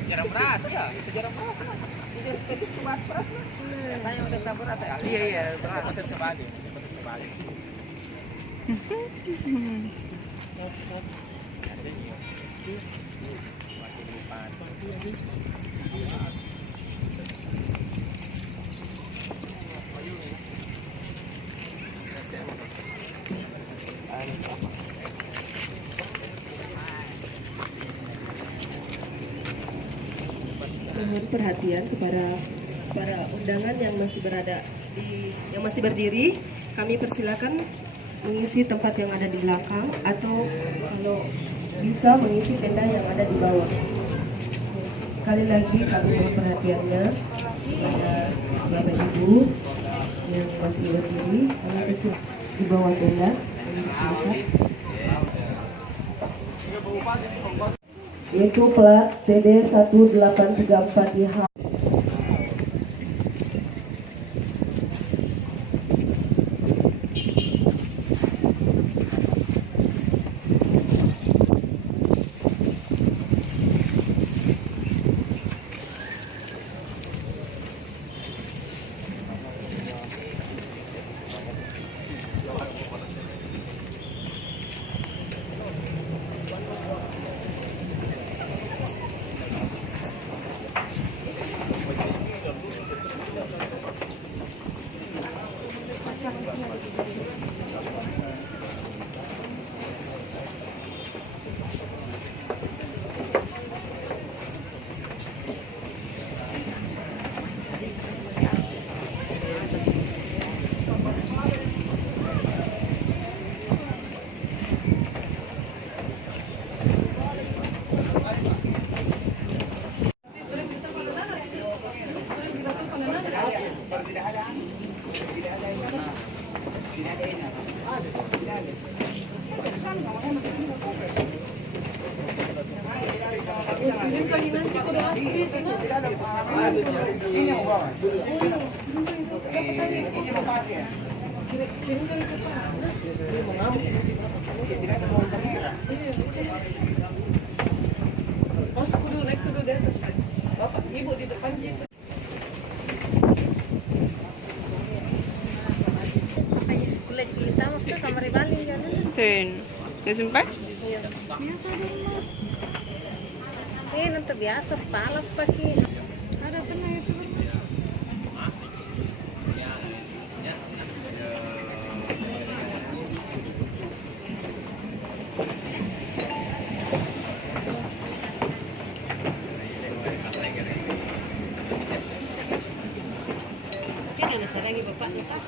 Sejarah beras ya, sejarah beras. Itu beras beras. Tanya udah beras ya. Iya iya, beras udah kembali. Mohon perhatian kepada para undangan yang masih berdiri, kami persilakan mengisi tempat yang ada di belakang atau kalau bisa mengisi tenda yang ada di bawah. Sekali lagi kami mohon perhatiannya kepada Bapak Ibu yang masih berdiri, kami persilakan di bawah tenda, kami persilakan. Yaitu plat TD 1834IH. Masuk dulu, naik dulu dari atas. Bapak, Ibu di depan. Kulit kita waktu kamar Bali kan? Tin, ya sampai? Iya. Biasa dulu mas. Nanti biasa palak pakai. Ada pernah itu mas. Lagi bapak lepas.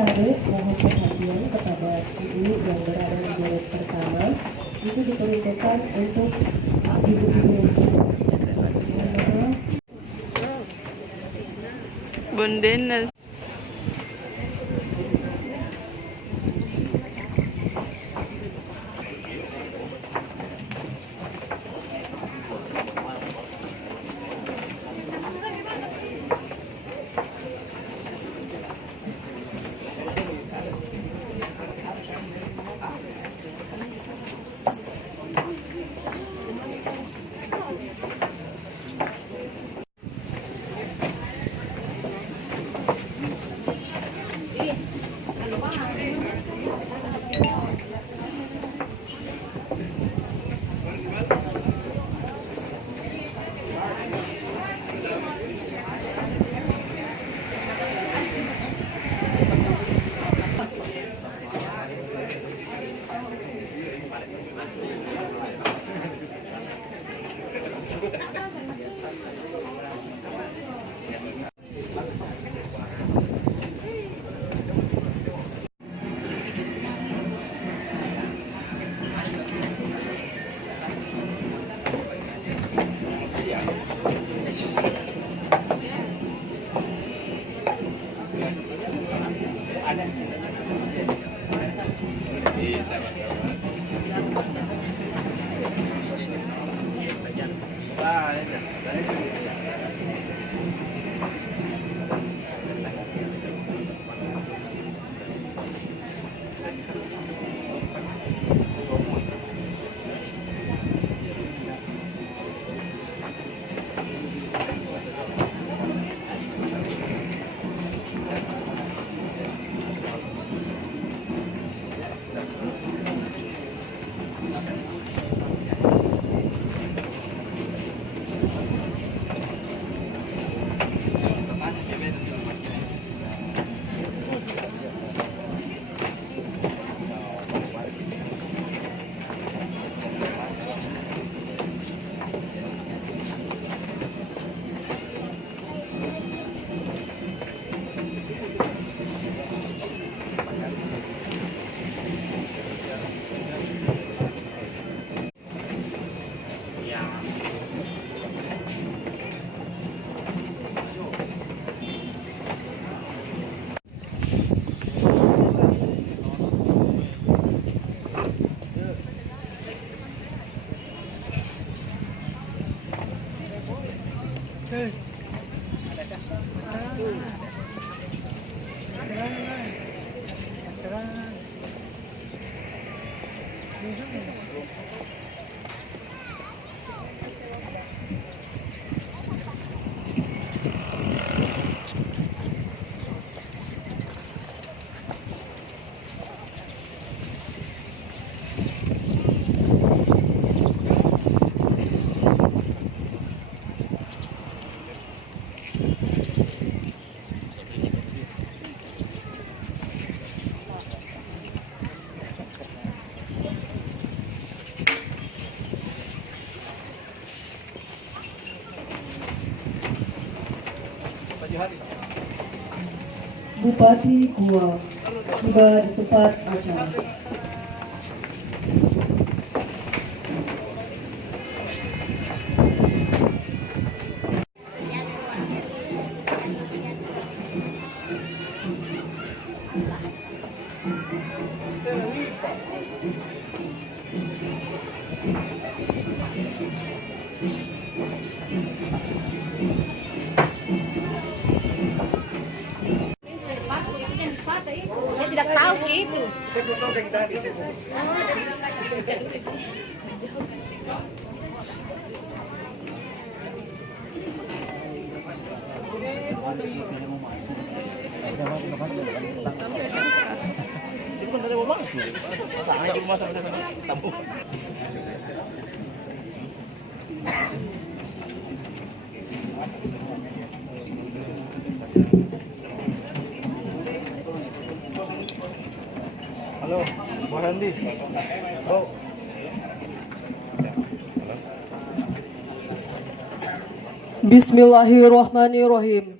Tarik mohon perhatian kepada ibu yang berada di baret pertama, itu diperuntukkan untuk ibu-ibu miskin. Bundenan. Bupati Goa tiba di tempat acara. Saya tidak tahu gitu. Halo, Mas Andi. Oh. Bismillahirrahmanirrahim.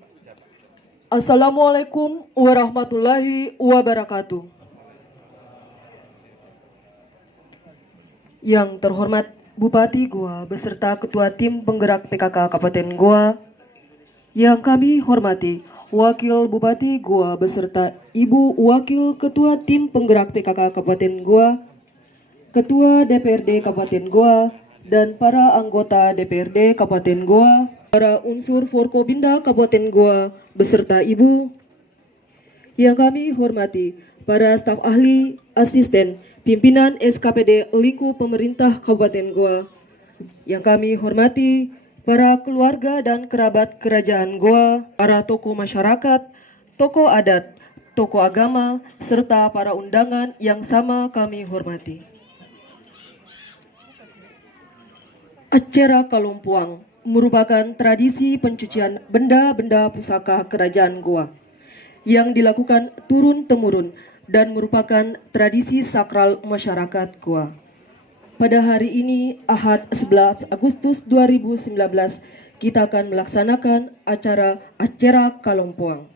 Assalamualaikum warahmatullahi wabarakatuh. Yang terhormat Bupati Goa beserta Ketua Tim Penggerak PKK Kabupaten Goa, yang kami hormati Wakil Bupati Goa beserta Ibu Wakil Ketua Tim Penggerak PKK Kabupaten Goa, Ketua DPRD Kabupaten Goa, dan para anggota DPRD Kabupaten Goa, para unsur Forkopimda Kabupaten Goa beserta Ibu, yang kami hormati para staf ahli, asisten, pimpinan SKPD Liku Pemerintah Kabupaten Goa, yang kami hormati para keluarga dan kerabat kerajaan Goa, para tokoh masyarakat, tokoh adat, tokoh agama, serta para undangan yang sama kami hormati. Acara Kalompuang merupakan tradisi pencucian benda-benda pusaka kerajaan Goa yang dilakukan turun-temurun dan merupakan tradisi sakral masyarakat Goa. Pada hari ini, Ahad 11 Agustus 2019, kita akan melaksanakan acara Kalompuang.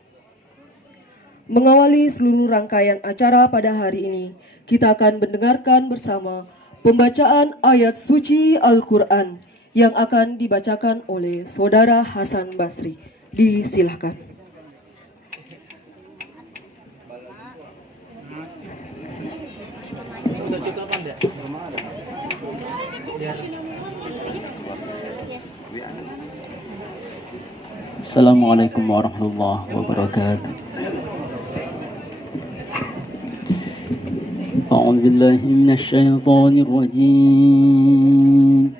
Mengawali seluruh rangkaian acara pada hari ini, kita akan mendengarkan bersama pembacaan ayat suci Al-Quran yang akan dibacakan oleh Saudara Hasan Basri. Disilahkan. Bisa juga kan ya? Assalamualaikum warahmatullahi wabarakatuh. أعوذ بالله من الشيطان الرجيم.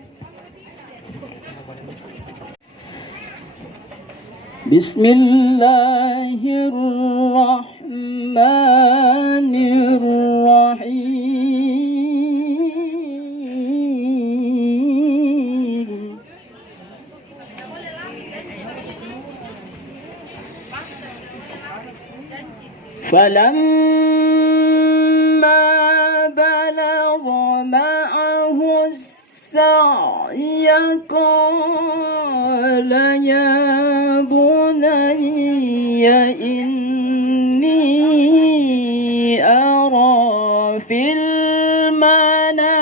بسم الله الرحمن الرحيم. فلما بلغ معه السعي قال يا بني إني أرى في المنام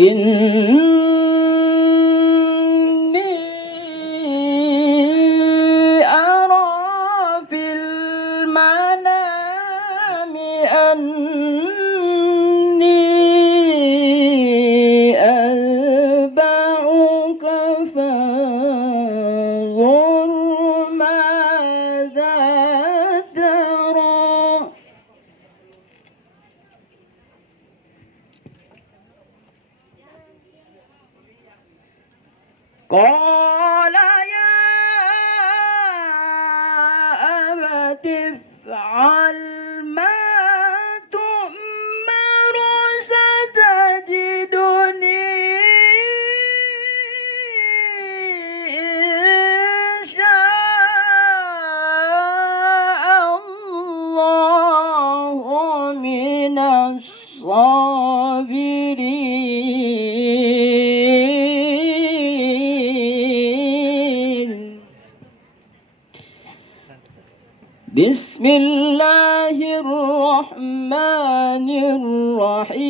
إني أرى في المنام أني أذبحك فانظر ماذا ترى. قال يا أبت افعل ما تؤمر ستجدني إن شاء الله من الصابرين. بسم الله الرحمن الرحيم.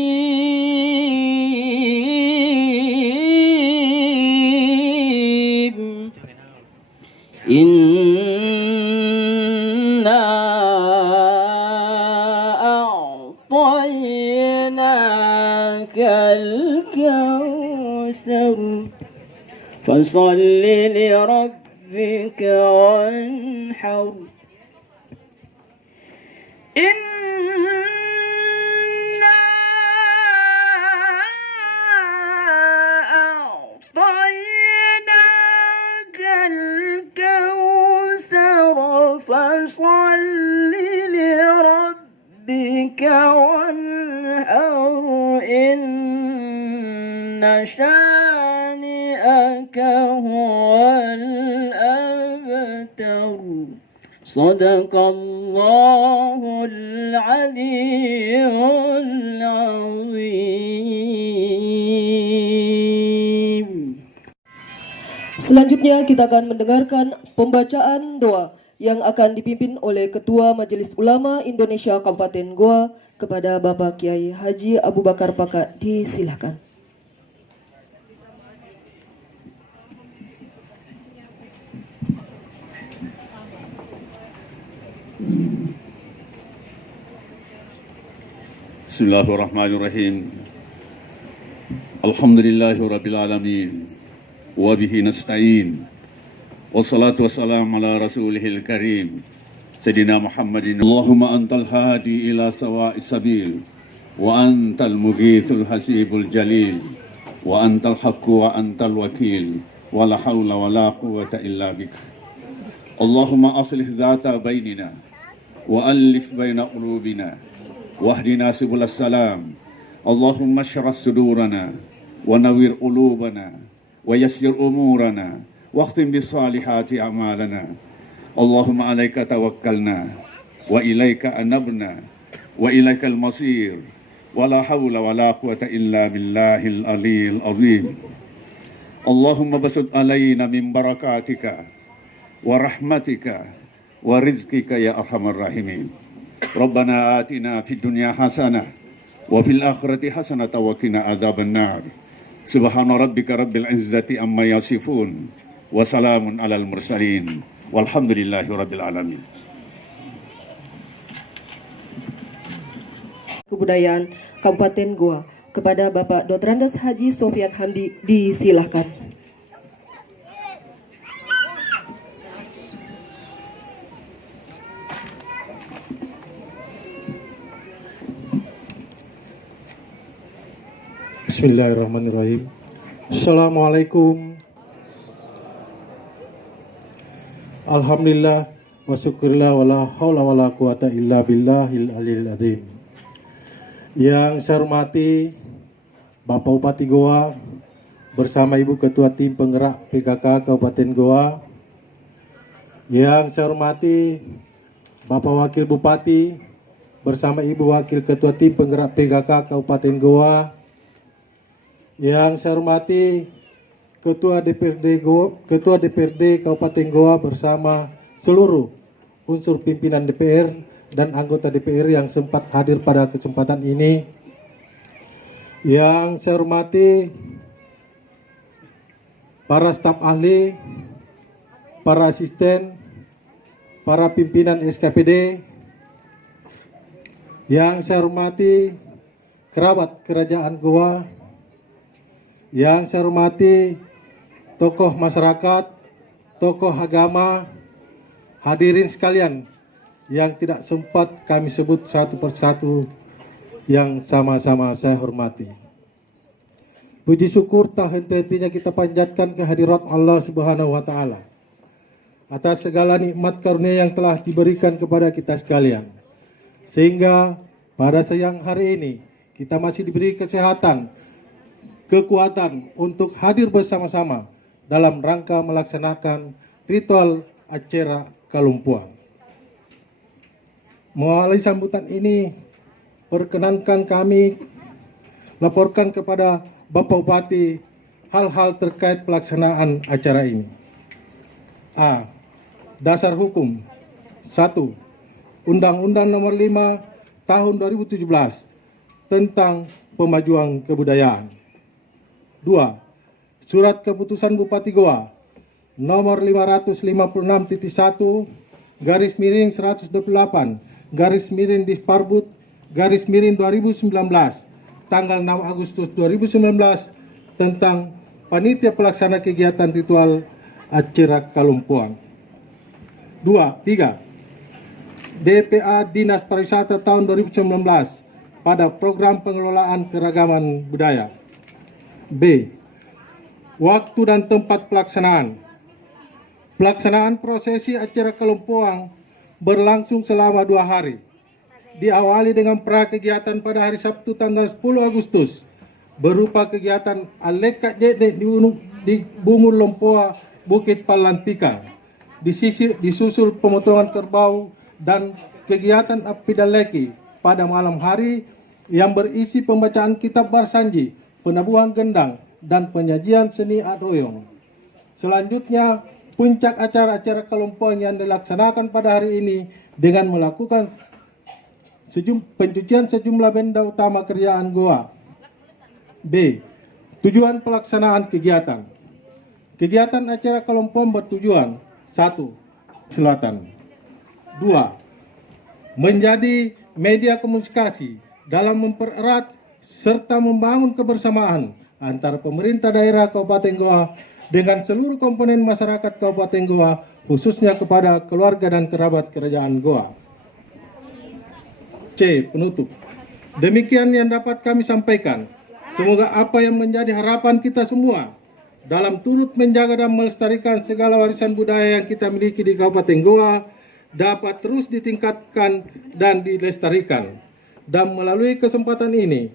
إنا أعطيناك الكوثر فصل لربك وانحر إنا أعطيناك الكوثر فصل لربك وانحر إن شانئك هو الأبتر. صدق الله العلي العظيم. Selanjutnya kita akan mendengarkan pembacaan doa yang akan dipimpin oleh Ketua Majelis Ulama Indonesia Kabupaten Goa kepada Bapak Kiai Haji Abu Bakar Paka. Disilahkan. Bismillahirrahmanirrahim. Alhamdulillahi rabbil alamin wa bihi nasta'in. Wassalatu wassalamu ala rasulihil karim Sayyidina Muhammadin. Allahumma antal hadi ila sawa'is sabil wa antal mughithul hasibul jalil wa antal haqqu wa antal wakil wa la hawla wa la quwwata illa bika. Allahumma aslih dhata bainina wa alif baina qulubina wahdina subul salam. Allahumma syrah sudurana wa nawwir qulubana wa yassir umurana wakhtim bisalihati a'malana. Allahumma alaika tawakkalna wa ilaika anabna wa ilaikal masir wa la hawla wa la quwwata illa billahil aliyil azim. Allahumma basud alaina min barakatika wa rahmatika wa rizqika ya arhamar rahimin. Rabbana atina fid dunya hasanah wa fil akhirati hasanatan wa qina adzabannar. Subhana rabbika rabbil izzati amma yasifun wa salamun alal mursalin walhamdulillahi rabbil alamin. Kebudayaan Kabupaten Goa kepada Bapak Dotrandas Haji Sofyan Hamdi disilahkan. Bismillahirrahmanirrahim. Assalamualaikum. Alhamdulillah wa syukurillah wa la haula wa la quwata illa billahil aliyil azim. Yang saya hormati Bapak Bupati Goa bersama Ibu Ketua Tim Penggerak PKK Kabupaten Goa. Yang saya hormati Bapak Wakil Bupati bersama Ibu Wakil Ketua Tim Penggerak PKK Kabupaten Goa. Yang saya hormati Ketua DPRD Kabupaten Goa bersama seluruh unsur pimpinan DPR dan anggota DPR yang sempat hadir pada kesempatan ini. Yang saya hormati para staf ahli, para asisten, para pimpinan SKPD. Yang saya hormati kerabat kerajaan Goa. Yang saya hormati tokoh masyarakat, tokoh agama, hadirin sekalian yang tidak sempat kami sebut satu persatu yang sama-sama saya hormati. Puji syukur tak henti-hentinya kita panjatkan kehadirat Allah Subhanahu wa taala atas segala nikmat karunia yang telah diberikan kepada kita sekalian. Sehingga pada siang hari ini kita masih diberi kesehatan, kekuatan untuk hadir bersama-sama dalam rangka melaksanakan ritual acara Kalumpuang. Melalui sambutan ini, perkenankan kami laporkan kepada Bapak Bupati hal-hal terkait pelaksanaan acara ini. A. Dasar hukum. 1. Undang-Undang Nomor 5 Tahun 2017 tentang Pemajuan Kebudayaan. 2. Surat Keputusan Bupati Goa nomor 5529/128/Disparbud/2019 tanggal 6 Agustus 2019 tentang panitia pelaksana kegiatan ritual acara Kalumpuang. 3. DPA Dinas Pariwisata tahun 2019 pada program pengelolaan keragaman budaya. B. Waktu dan tempat pelaksanaan. Pelaksanaan prosesi acara Kalumpuang berlangsung selama 2 hari. Diawali dengan pra-kegiatan pada hari Sabtu tanggal 10 Agustus berupa kegiatan Aleka Jete di Bungur Lompoa Bukit Palantika. Disusul pemotongan kerbau dan kegiatan Apidaleki pada malam hari yang berisi pembacaan kitab Barsanji, penabuhan gendang, dan penyajian seni adoyong. Selanjutnya, puncak acara-acara Kalumpuang yang dilaksanakan pada hari ini dengan melakukan pencucian sejumlah benda utama kerajaan Goa. B. Tujuan pelaksanaan kegiatan. Kegiatan acara Kalumpuang bertujuan 1. Selatan. 2. Menjadi media komunikasi dalam mempererat serta membangun kebersamaan antara pemerintah daerah Kabupaten Goa dengan seluruh komponen masyarakat Kabupaten Goa, khususnya kepada keluarga dan kerabat kerajaan Goa. C. Penutup. Demikian yang dapat kami sampaikan. Semoga apa yang menjadi harapan kita semua dalam turut menjaga dan melestarikan segala warisan budaya yang kita miliki di Kabupaten Goa dapat terus ditingkatkan dan dilestarikan. Dan melalui kesempatan ini,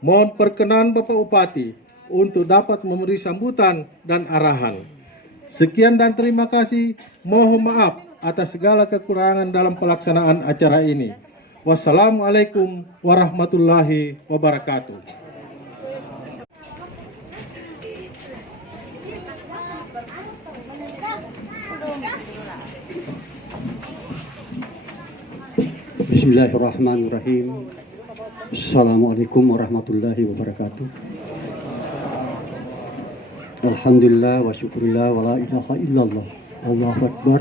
mohon perkenan Bapak Bupati untuk dapat memberi sambutan dan arahan. Sekian dan terima kasih. Mohon maaf atas segala kekurangan dalam pelaksanaan acara ini. Wassalamualaikum warahmatullahi wabarakatuh. Bismillahirrahmanirrahim. Assalamualaikum warahmatullahi wabarakatuh. Alhamdulillah wa syukurillah wa la ilaha illallah. Allahu Akbar.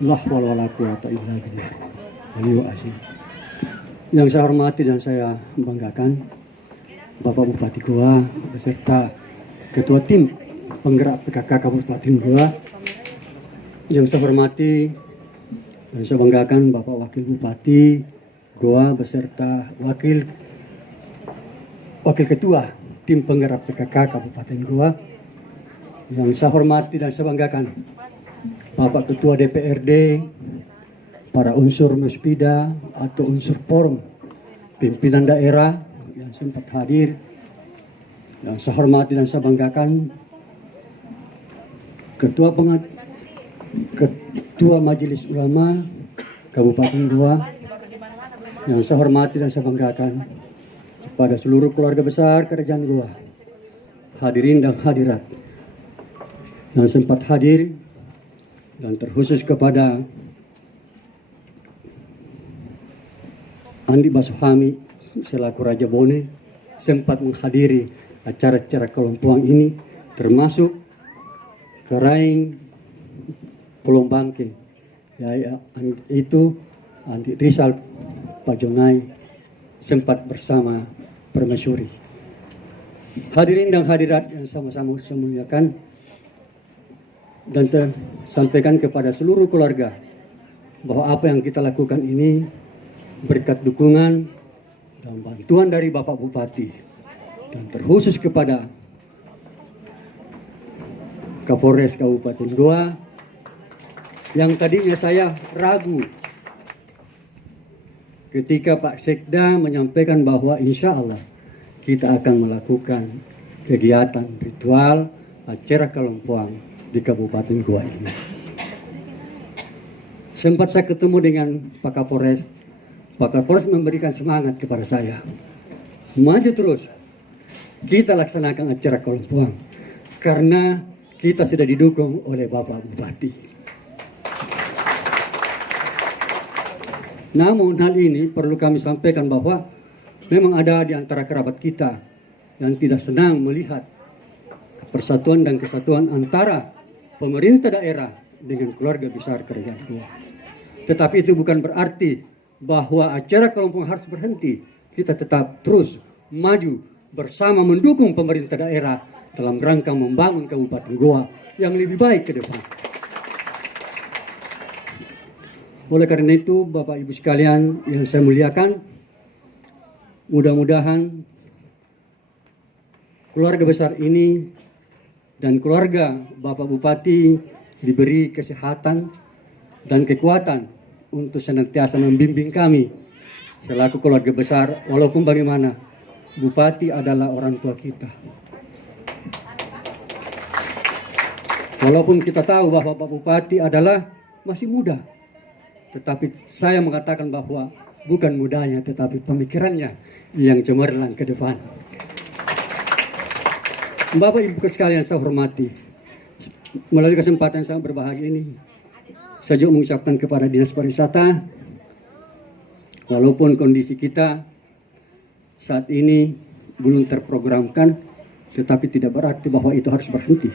La hawla wa la quwata illa billah. Aliyul azim. Yang saya hormati dan saya banggakan Bapak Bupati Goa beserta Ketua Tim Penggerak PKK Kabupaten Goa. Yang saya hormati dan saya banggakan Bapak Wakil Bupati Goa beserta Wakil Ketua Tim Penggerak PKK Kabupaten Goa. Yang saya hormati dan saya banggakan Bapak Ketua DPRD, para unsur Muspida atau unsur forum pimpinan daerah yang sempat hadir. Yang saya hormati dan saya banggakan Ketua Majelis Ulama Kabupaten Goa. Yang saya hormati dan saya banggakan kepada seluruh keluarga besar Kerajaan Goa, hadirin dan hadirat yang sempat hadir, dan terkhusus kepada Andi Basuhami selaku Raja Bone sempat menghadiri acara-acara kelompokan ini, termasuk Keraing Pulau Bangke, yaitu Andi Rizal Pajonai sempat bersama permaisuri. Hadirin dan hadirat yang sama-sama saya muliakan, dan sampaikan kepada seluruh keluarga bahwa apa yang kita lakukan ini berkat dukungan dan bantuan dari Bapak Bupati, dan terkhusus kepada Kapolres Kabupaten Goa yang tadinya saya ragu ketika Pak Sekda menyampaikan bahwa insya Allah kita akan melakukan kegiatan ritual acara kelompokan di Kabupaten Goa ini. Sempat saya ketemu dengan Pak Kapolres. Pak Kapolres memberikan semangat kepada saya. Maju terus. Kita laksanakan acara kelompokan karena kita sudah didukung oleh Bapak Bupati. Namun hal ini perlu kami sampaikan bahwa memang ada di antara kerabat kita yang tidak senang melihat persatuan dan kesatuan antara pemerintah daerah dengan keluarga besar Kerajaan Goa. Tetapi itu bukan berarti bahwa acara kelompokan harus berhenti. Kita tetap terus maju bersama mendukung pemerintah daerah dalam rangka membangun Kabupaten Goa yang lebih baik ke depan. Oleh karena itu, Bapak Ibu sekalian yang saya muliakan, mudah-mudahan keluarga besar ini dan keluarga Bapak Bupati diberi kesehatan dan kekuatan untuk senantiasa membimbing kami selaku keluarga besar. Walaupun bagaimana, Bupati adalah orang tua kita. Walaupun kita tahu bahwa Pak Bupati adalah masih muda, tetapi saya mengatakan bahwa bukan mudanya tetapi pemikirannya yang cemerlang ke depan. Bapak Ibu sekalian saya hormati, melalui kesempatan yang sangat berbahagia ini, saya juga mengucapkan kepada Dinas Pariwisata, walaupun kondisi kita saat ini belum terprogramkan, tetapi tidak berarti bahwa itu harus berhenti.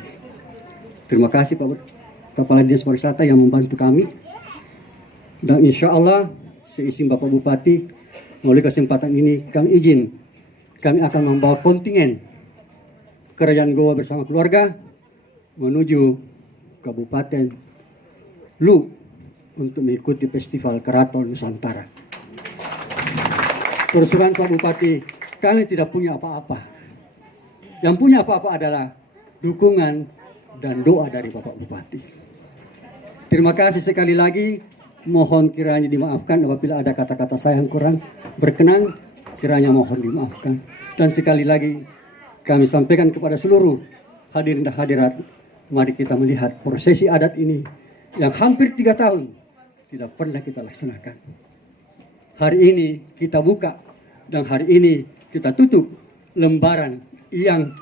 Terima kasih Pak Kepala Dinas Pariwisata yang membantu kami, dan insya Allah seizin Bapak Bupati, melalui kesempatan ini kami akan membawa kontingen Kerajaan Goa bersama keluarga menuju Kabupaten Lu untuk mengikuti Festival Keraton Nusantara. Terus terang Pak Bupati, kami tidak punya apa-apa. Yang punya apa-apa adalah dukungan dan doa dari Bapak Bupati. Terima kasih sekali lagi. Mohon kiranya dimaafkan apabila ada kata-kata saya yang kurang berkenan, kiranya mohon dimaafkan. Dan sekali lagi kami sampaikan kepada seluruh hadirin dan hadirat, mari kita melihat prosesi adat ini yang hampir 3 tahun tidak pernah kita laksanakan. Hari ini kita buka dan hari ini kita tutup lembaran yang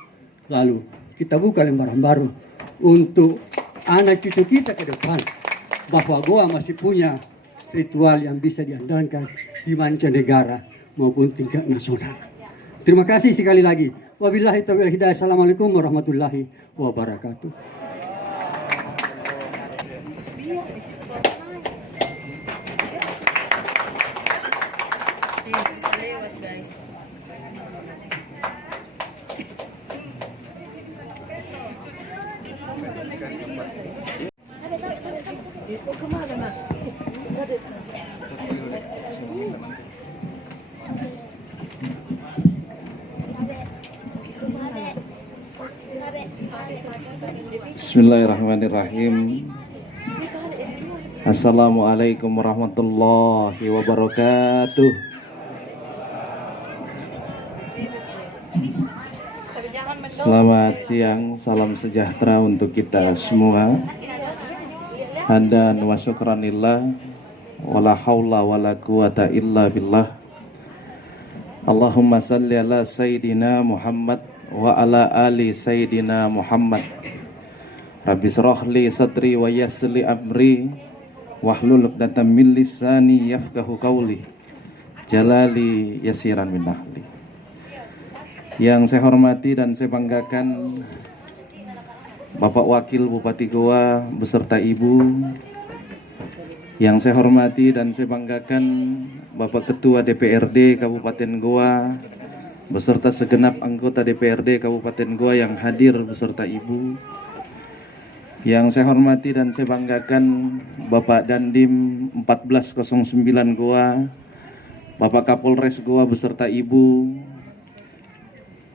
lalu. Kita buka lembaran baru untuk anak cucu kita ke depan, bahwa Goa masih punya ritual yang bisa diandalkan di mancanegara maupun tingkat nasional. Terima kasih sekali lagi. Wabillahi taufiq wal hidayah. Assalamualaikum warahmatullahi wabarakatuh. Bismillahirrahmanirrahim. Assalamualaikum warahmatullahi wabarakatuh. Selamat siang, salam sejahtera untuk kita semua. Hamdan wa syukranillah, wala haula wala quwata illa billah. Allahumma salli ala Sayyidina Muhammad wa ala ali Sayyidina Muhammad. Rabbi shrah li sadri wa yassir li amri wahlul 'uqdatam min lisani yafqahu qawli. Jalali yasiran min ahli. Yang saya hormati dan saya banggakan Bapak Wakil Bupati Goa beserta Ibu. Yang saya hormati dan saya banggakan Bapak Ketua DPRD Kabupaten Goa beserta segenap anggota DPRD Kabupaten Goa yang hadir beserta Ibu. Yang saya hormati dan saya banggakan Bapak Dandim 1409 Goa, Bapak Kapolres Goa beserta Ibu.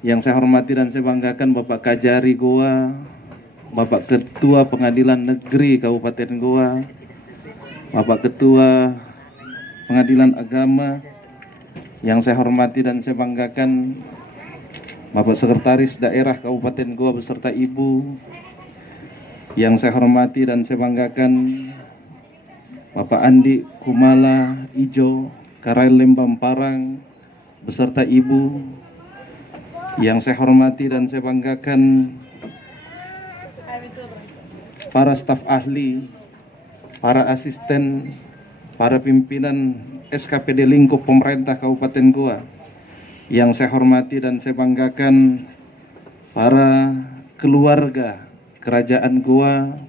Yang saya hormati dan saya banggakan Bapak Kajari Goa, Bapak Ketua Pengadilan Negeri Kabupaten Goa, Bapak Ketua Pengadilan Agama. Yang saya hormati dan saya banggakan Bapak Sekretaris Daerah Kabupaten Goa beserta Ibu. Yang saya hormati dan saya banggakan Bapak Andi Kumala Ijo Karail Lembang Parang beserta Ibu. Yang saya hormati dan saya banggakan para staf ahli, para asisten, para pimpinan SKPD lingkup pemerintah Kabupaten Goa. Yang saya hormati dan saya banggakan para keluarga Kerajaan Goa.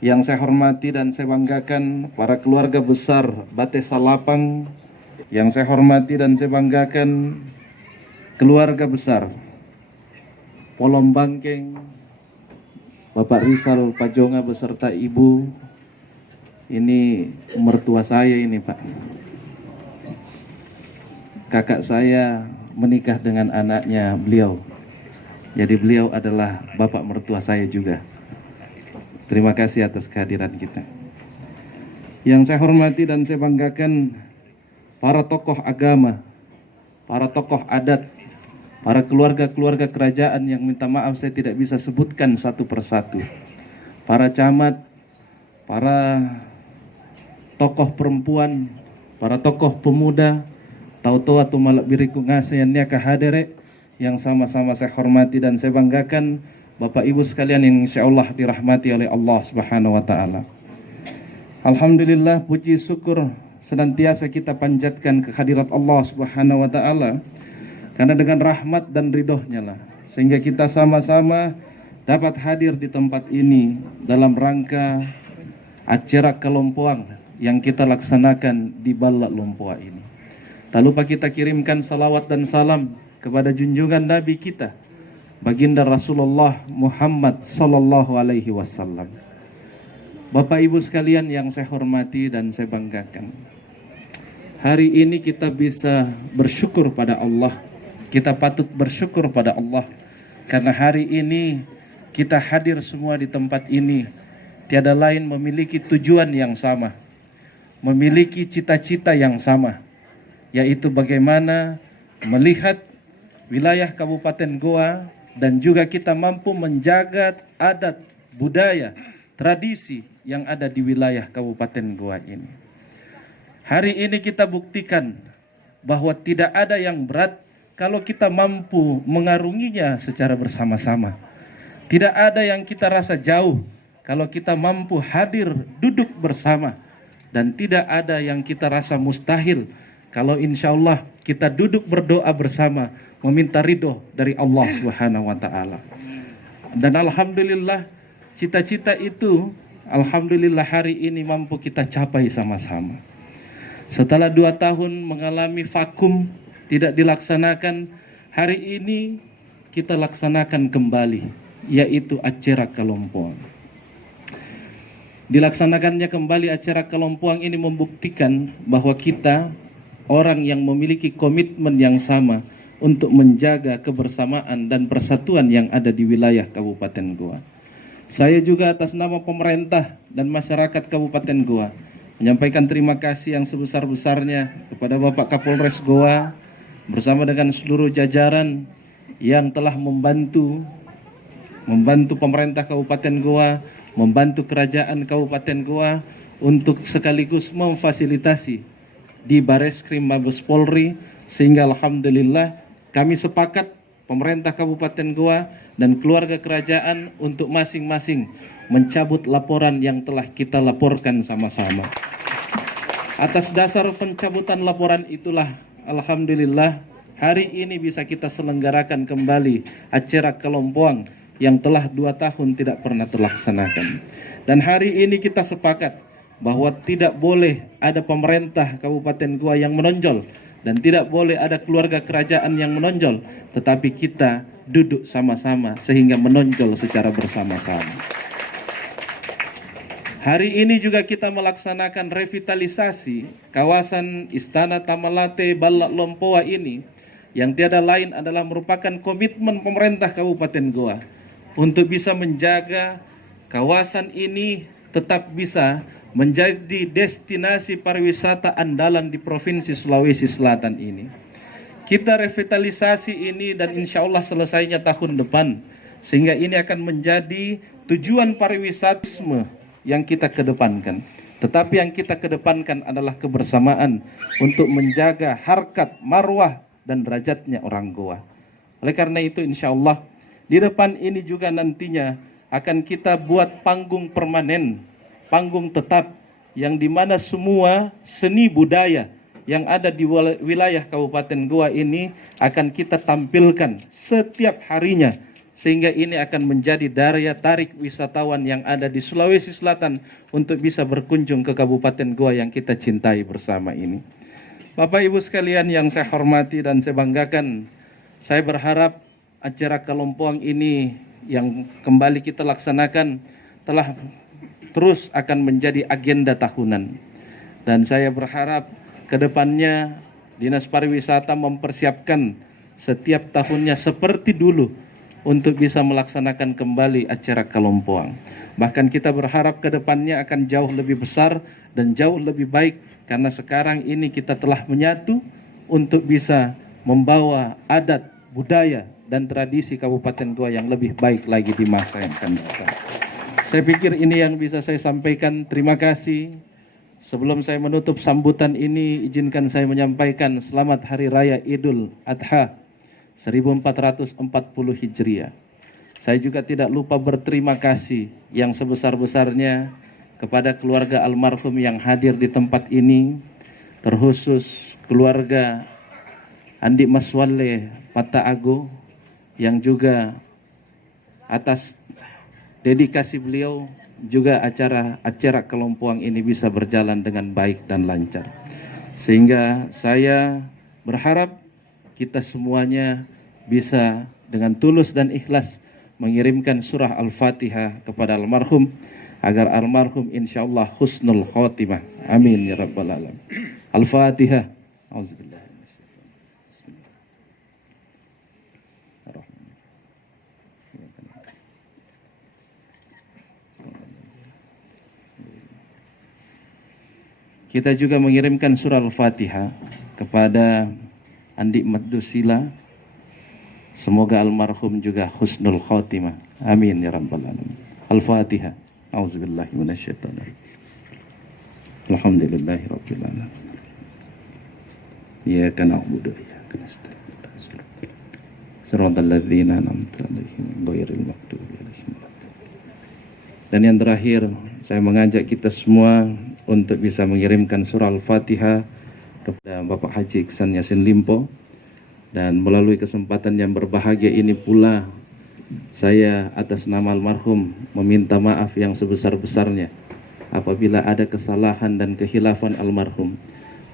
Yang saya hormati dan saya banggakan para keluarga besar Bate Salapang. Yang saya hormati dan saya banggakan keluarga besar Polom Bangkeng, Bapak Rizal Pajonga beserta Ibu. Ini mertua saya ini, Pak. Kakak saya menikah dengan anaknya beliau. Jadi beliau adalah bapak mertua saya juga. Terima kasih atas kehadiran kita. Yang saya hormati dan saya banggakan para tokoh agama, para tokoh adat, para keluarga-keluarga kerajaan yang minta maaf saya tidak bisa sebutkan satu persatu. Para camat, para tokoh perempuan, para tokoh pemuda, tau-tau atau malak biriku ngaseannya kehadere, yang sama-sama saya hormati dan saya banggakan Bapak Ibu sekalian yang insyaallah dirahmati oleh Allah Subhanahu wa taala. Alhamdulillah, puji syukur senantiasa kita panjatkan kehadirat Allah Subhanahu wa taala, karena dengan rahmat dan ridhonya lah sehingga kita sama-sama dapat hadir di tempat ini dalam rangka acara kelompoan yang kita laksanakan di Balak Lompoa ini. Tak lupa kita kirimkan salawat dan salam kepada junjungan Nabi kita, Baginda Rasulullah Muhammad sallallahu alaihi wasallam. Bapak Ibu sekalian yang saya hormati dan saya banggakan, hari ini kita bisa bersyukur pada Allah. Kita patut bersyukur pada Allah karena hari ini kita hadir semua di tempat ini tiada lain memiliki tujuan yang sama, memiliki cita-cita yang sama, yaitu bagaimana melihat wilayah Kabupaten Goa dan juga kita mampu menjaga adat, budaya, tradisi yang ada di wilayah Kabupaten Goa ini. Hari ini kita buktikan bahwa tidak ada yang berat kalau kita mampu mengarunginya secara bersama-sama. Tidak ada yang kita rasa jauh kalau kita mampu hadir duduk bersama. Dan tidak ada yang kita rasa mustahil kalau insya Allah kita duduk berdoa bersama meminta ridho dari Allah Subhanahu wa Ta'ala. Dan alhamdulillah cita-cita itu alhamdulillah hari ini mampu kita capai sama-sama. Setelah 2 tahun mengalami vakum tidak dilaksanakan, hari ini kita laksanakan kembali, yaitu acara Kelompoang. Dilaksanakannya kembali acara Kelompoang ini membuktikan bahwa kita orang yang memiliki komitmen yang sama untuk menjaga kebersamaan dan persatuan yang ada di wilayah Kabupaten Goa. Saya juga atas nama pemerintah dan masyarakat Kabupaten Goa menyampaikan terima kasih yang sebesar-besarnya kepada Bapak Kapolres Goa bersama dengan seluruh jajaran yang telah membantu pemerintah Kabupaten Goa, membantu kerajaan Kabupaten Goa untuk sekaligus memfasilitasi di Bareskrim Mabes Polri, sehingga alhamdulillah kami sepakat pemerintah Kabupaten Goa dan keluarga kerajaan untuk masing-masing mencabut laporan yang telah kita laporkan sama-sama. Atas dasar pencabutan laporan itulah alhamdulillah hari ini bisa kita selenggarakan kembali acara Kelompoang yang telah 2 tahun tidak pernah terlaksanakan. Dan hari ini kita sepakat bahwa tidak boleh ada pemerintah Kabupaten Goa yang menonjol dan tidak boleh ada keluarga kerajaan yang menonjol, tetapi kita duduk sama-sama sehingga menonjol secara bersama-sama. Hari ini juga kita melaksanakan revitalisasi kawasan Istana Tamalate Balak Lompoa ini, yang tiada lain adalah merupakan komitmen pemerintah Kabupaten Goa untuk bisa menjaga kawasan ini tetap bisa menjadi destinasi pariwisata andalan di Provinsi Sulawesi Selatan ini. Kita revitalisasi ini dan insya Allah selesainya tahun depan, sehingga ini akan menjadi tujuan pariwisatisme yang kita kedepankan. Tetapi yang kita kedepankan adalah kebersamaan untuk menjaga harkat, marwah, dan derajatnya orang Goa. Oleh karena itu insya Allah di depan ini juga nantinya akan kita buat panggung permanen, panggung tetap, yang dimana semua seni budaya yang ada di wilayah Kabupaten Goa ini akan kita tampilkan setiap harinya, sehingga ini akan menjadi daya tarik wisatawan yang ada di Sulawesi Selatan untuk bisa berkunjung ke Kabupaten Goa yang kita cintai bersama ini. Bapak Ibu sekalian yang saya hormati dan saya banggakan, saya berharap acara Kelompoang ini yang kembali kita laksanakan telah terus akan menjadi agenda tahunan. Dan saya berharap ke depannya Dinas Pariwisata mempersiapkan setiap tahunnya seperti dulu untuk bisa melaksanakan kembali acara Kelompoang. Bahkan kita berharap ke depannya akan jauh lebih besar dan jauh lebih baik, karena sekarang ini kita telah menyatu untuk bisa membawa adat, budaya, dan tradisi Kabupaten Goa yang lebih baik lagi di masa yang akan datang. Saya pikir ini yang bisa saya sampaikan. Terima kasih. Sebelum saya menutup sambutan ini, izinkan saya menyampaikan selamat Hari Raya Idul Adha 1440 Hijriah. Saya juga tidak lupa berterima kasih yang sebesar-besarnya kepada keluarga almarhum yang hadir di tempat ini, terkhusus keluarga Andi Maswale Pata Ago, yang juga atas dedikasi beliau juga acara Kelompoang ini bisa berjalan dengan baik dan lancar. Sehingga saya berharap kita semuanya bisa dengan tulus dan ikhlas mengirimkan surah Al-Fatihah kepada almarhum, agar almarhum insyaallah husnul khotimah. Amin ya rabbal alamin. Al-Fatihah. Auzubillah. Kita juga mengirimkan surah Al-Fatihah kepada Andi Madusila. Semoga almarhum juga husnul khotimah. Amin ya rabbal alamin. Al-Fatihah. Auzubillahi minasyaitonir rajim. Alhamdulillahi rabbil alamin. Iyyaka na'budu wa iyyaka nasta'in. Shiratal ladzina an'amta 'alaihim ghairil maghdubi 'alaihim. Dan yang terakhir, saya mengajak kita semua untuk bisa mengirimkan surah Al-Fatihah kepada Bapak Haji Iksan Yassin Limpo. Dan melalui kesempatan yang berbahagia ini pula, saya atas nama almarhum meminta maaf yang sebesar-besarnya apabila ada kesalahan dan kehilafan almarhum.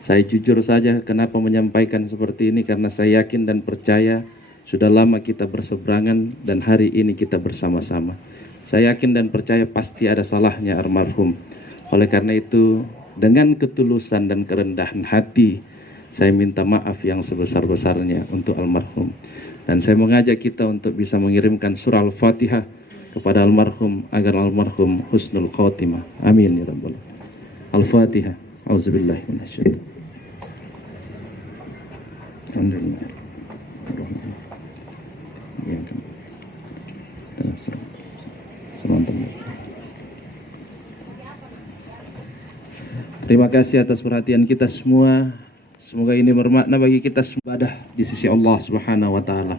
Saya jujur saja kenapa menyampaikan seperti ini, karena saya yakin dan percaya sudah lama kita berseberangan dan hari ini kita bersama-sama. Saya yakin dan percaya pasti ada salahnya almarhum. Oleh karena itu, dengan ketulusan dan kerendahan hati, saya minta maaf yang sebesar-besarnya untuk almarhum. Dan saya mengajak kita untuk bisa mengirimkan surah Al-Fatihah kepada almarhum agar almarhum husnul khotimah. Amin ya rabbal alamin. Al-Fatihah. Auzubillahi minasyaitonir rajim. Terima kasih atas perhatian kita semua. Semoga ini bermakna bagi kita ibadah di sisi Allah Subhanahu wa taala.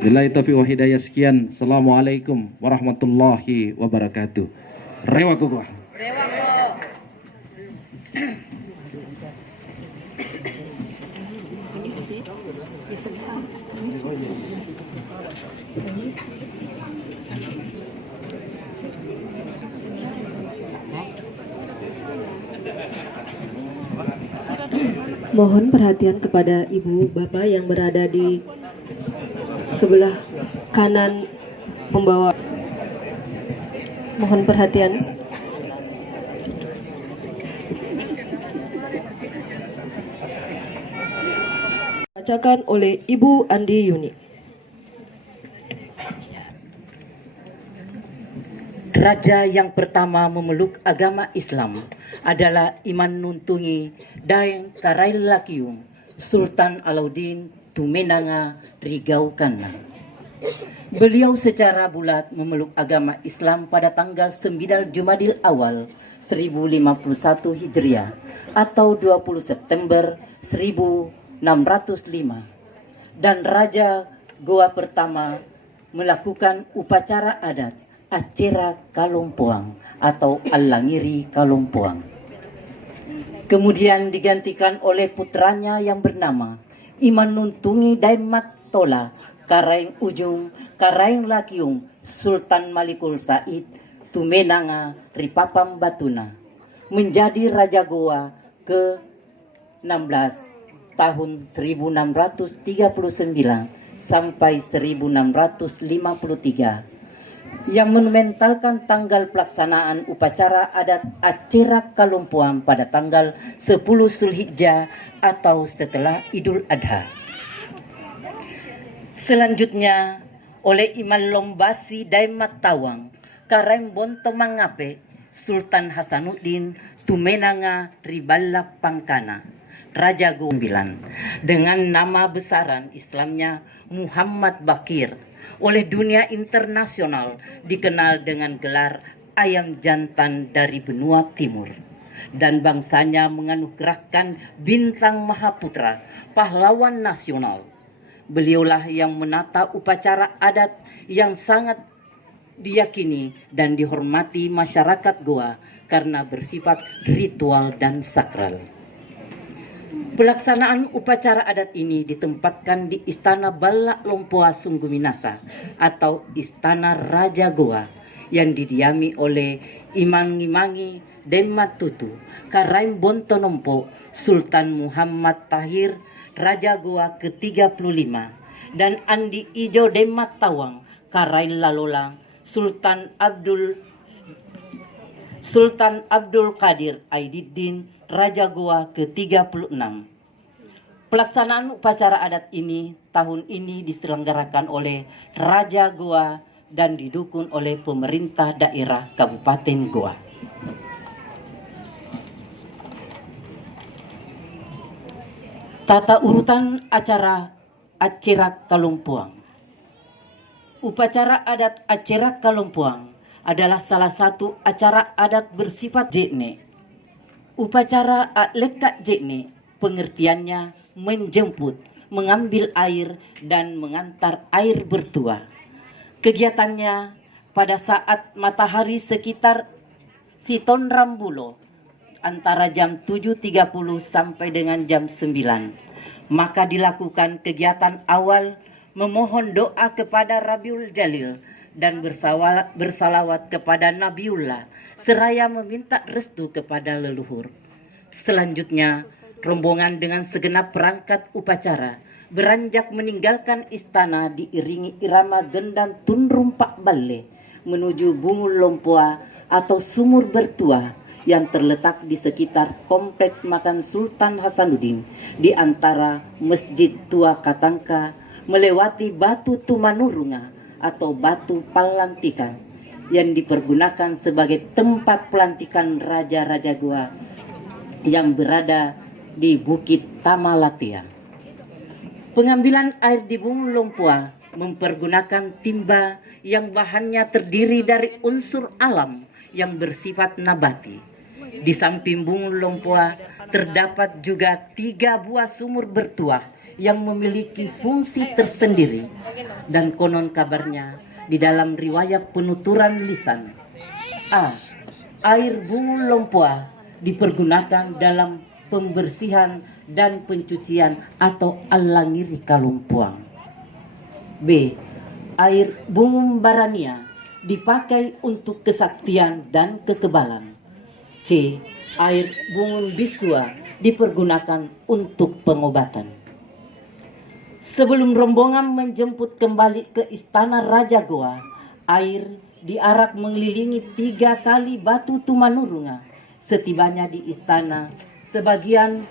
Billahi taufiq wa hidayah. Sekian. Assalamualaikum warahmatullahi wabarakatuh. Rewa koko. Mohon perhatian kepada ibu bapak yang berada di sebelah kanan pembawa. Mohon perhatian. Bacakan oleh Ibu Andi Yuni. Raja yang pertama memeluk agama Islam adalah Iman Nuntungi Daeng Karail Lakiung Sultan Alauddin Tumenanga Rigaukana. Beliau secara bulat memeluk agama Islam pada tanggal 9 Jumadil Awal 1051 Hijriah atau 20 September 1605, dan Raja Goa pertama melakukan upacara adat Acera Kalompoang atau Alangiri Kalompoang. Kemudian digantikan oleh putranya yang bernama Iman Nuntungi Daimat Tola Karaeng Ujung Karaeng Lakiung Sultan Malikul Said Tumenanga Ripapam Batuna, menjadi Raja Goa ke-16 tahun 1639 sampai 1653, yang mementalkan tanggal pelaksanaan upacara adat Acera Kalompoang pada tanggal 10 Zulhijjah atau setelah Idul Adha. Selanjutnya oleh Iman Lombasi Daimat Tawang Karaeng Bonto Mangape Sultan Hasanuddin Tumenanga Riballa Pangkana, Raja Goa 9, dengan nama besaran Islamnya Muhammad Bakir, oleh dunia internasional dikenal dengan gelar ayam jantan dari benua timur, dan bangsanya menganugerahkan bintang Mahaputra, pahlawan nasional. Beliaulah yang menata upacara adat yang sangat diyakini dan dihormati masyarakat Goa karena bersifat ritual dan sakral. Pelaksanaan upacara adat ini ditempatkan di Istana Balak Lompoa Sungguminasa atau Istana Raja Goa, yang didiami oleh Imangi Demat Tutu Karaeng Bontonompo Sultan Muhammad Tahir Raja Goa ke-35, dan Andi Ijo Demat Tawang Karaeng Lalolang Sultan Abdul Qadir Aididdin Raja Goa ke-36. Pelaksanaan upacara adat ini tahun ini diselenggarakan oleh Raja Goa dan didukung oleh pemerintah daerah Kabupaten Goa. Tata urutan acara Acera Kalompoang. Upacara adat Acera Kalompoang adalah salah satu acara adat bersifat jekne. Upacara lekat jekne pengertiannya menjemput, mengambil air dan mengantar air bertuah. Kegiatannya pada saat matahari sekitar Siton Rambulo antara jam 7.30 sampai dengan jam 9. Maka dilakukan kegiatan awal memohon doa kepada Rabiul Jalil dan bersalawat kepada Nabiullah seraya meminta restu kepada leluhur. Selanjutnya, rombongan dengan segenap perangkat upacara beranjak meninggalkan istana diiringi irama gendang tunrumpak balle menuju Bungul Lompoa atau sumur bertuah yang terletak di sekitar kompleks makam Sultan Hasanuddin di antara Masjid Tua Katangka, melewati Batu Tumanurunga atau Batu Pelantikan yang dipergunakan sebagai tempat pelantikan Raja-Raja Goa yang berada di Bukit Tamalatea. Pengambilan air di Bungul Lompoa mempergunakan timba yang bahannya terdiri dari unsur alam yang bersifat nabati. Di samping Bungul Lompoa terdapat juga 3 buah sumur bertuah yang memiliki fungsi tersendiri, dan konon kabarnya di dalam riwayat penuturan lisan A. Air Bungul Lompoa dipergunakan dalam pembersihan dan pencucian atau alangiri kalumpuang. B. Air Bungul Barania dipakai untuk kesaktian dan kekebalan. C. Air Bungul Biswa dipergunakan untuk pengobatan. Sebelum rombongan menjemput kembali ke istana Raja Goa, air diarak mengelilingi 3 kali Batu Tumanurunga. Setibanya di istana, sebagian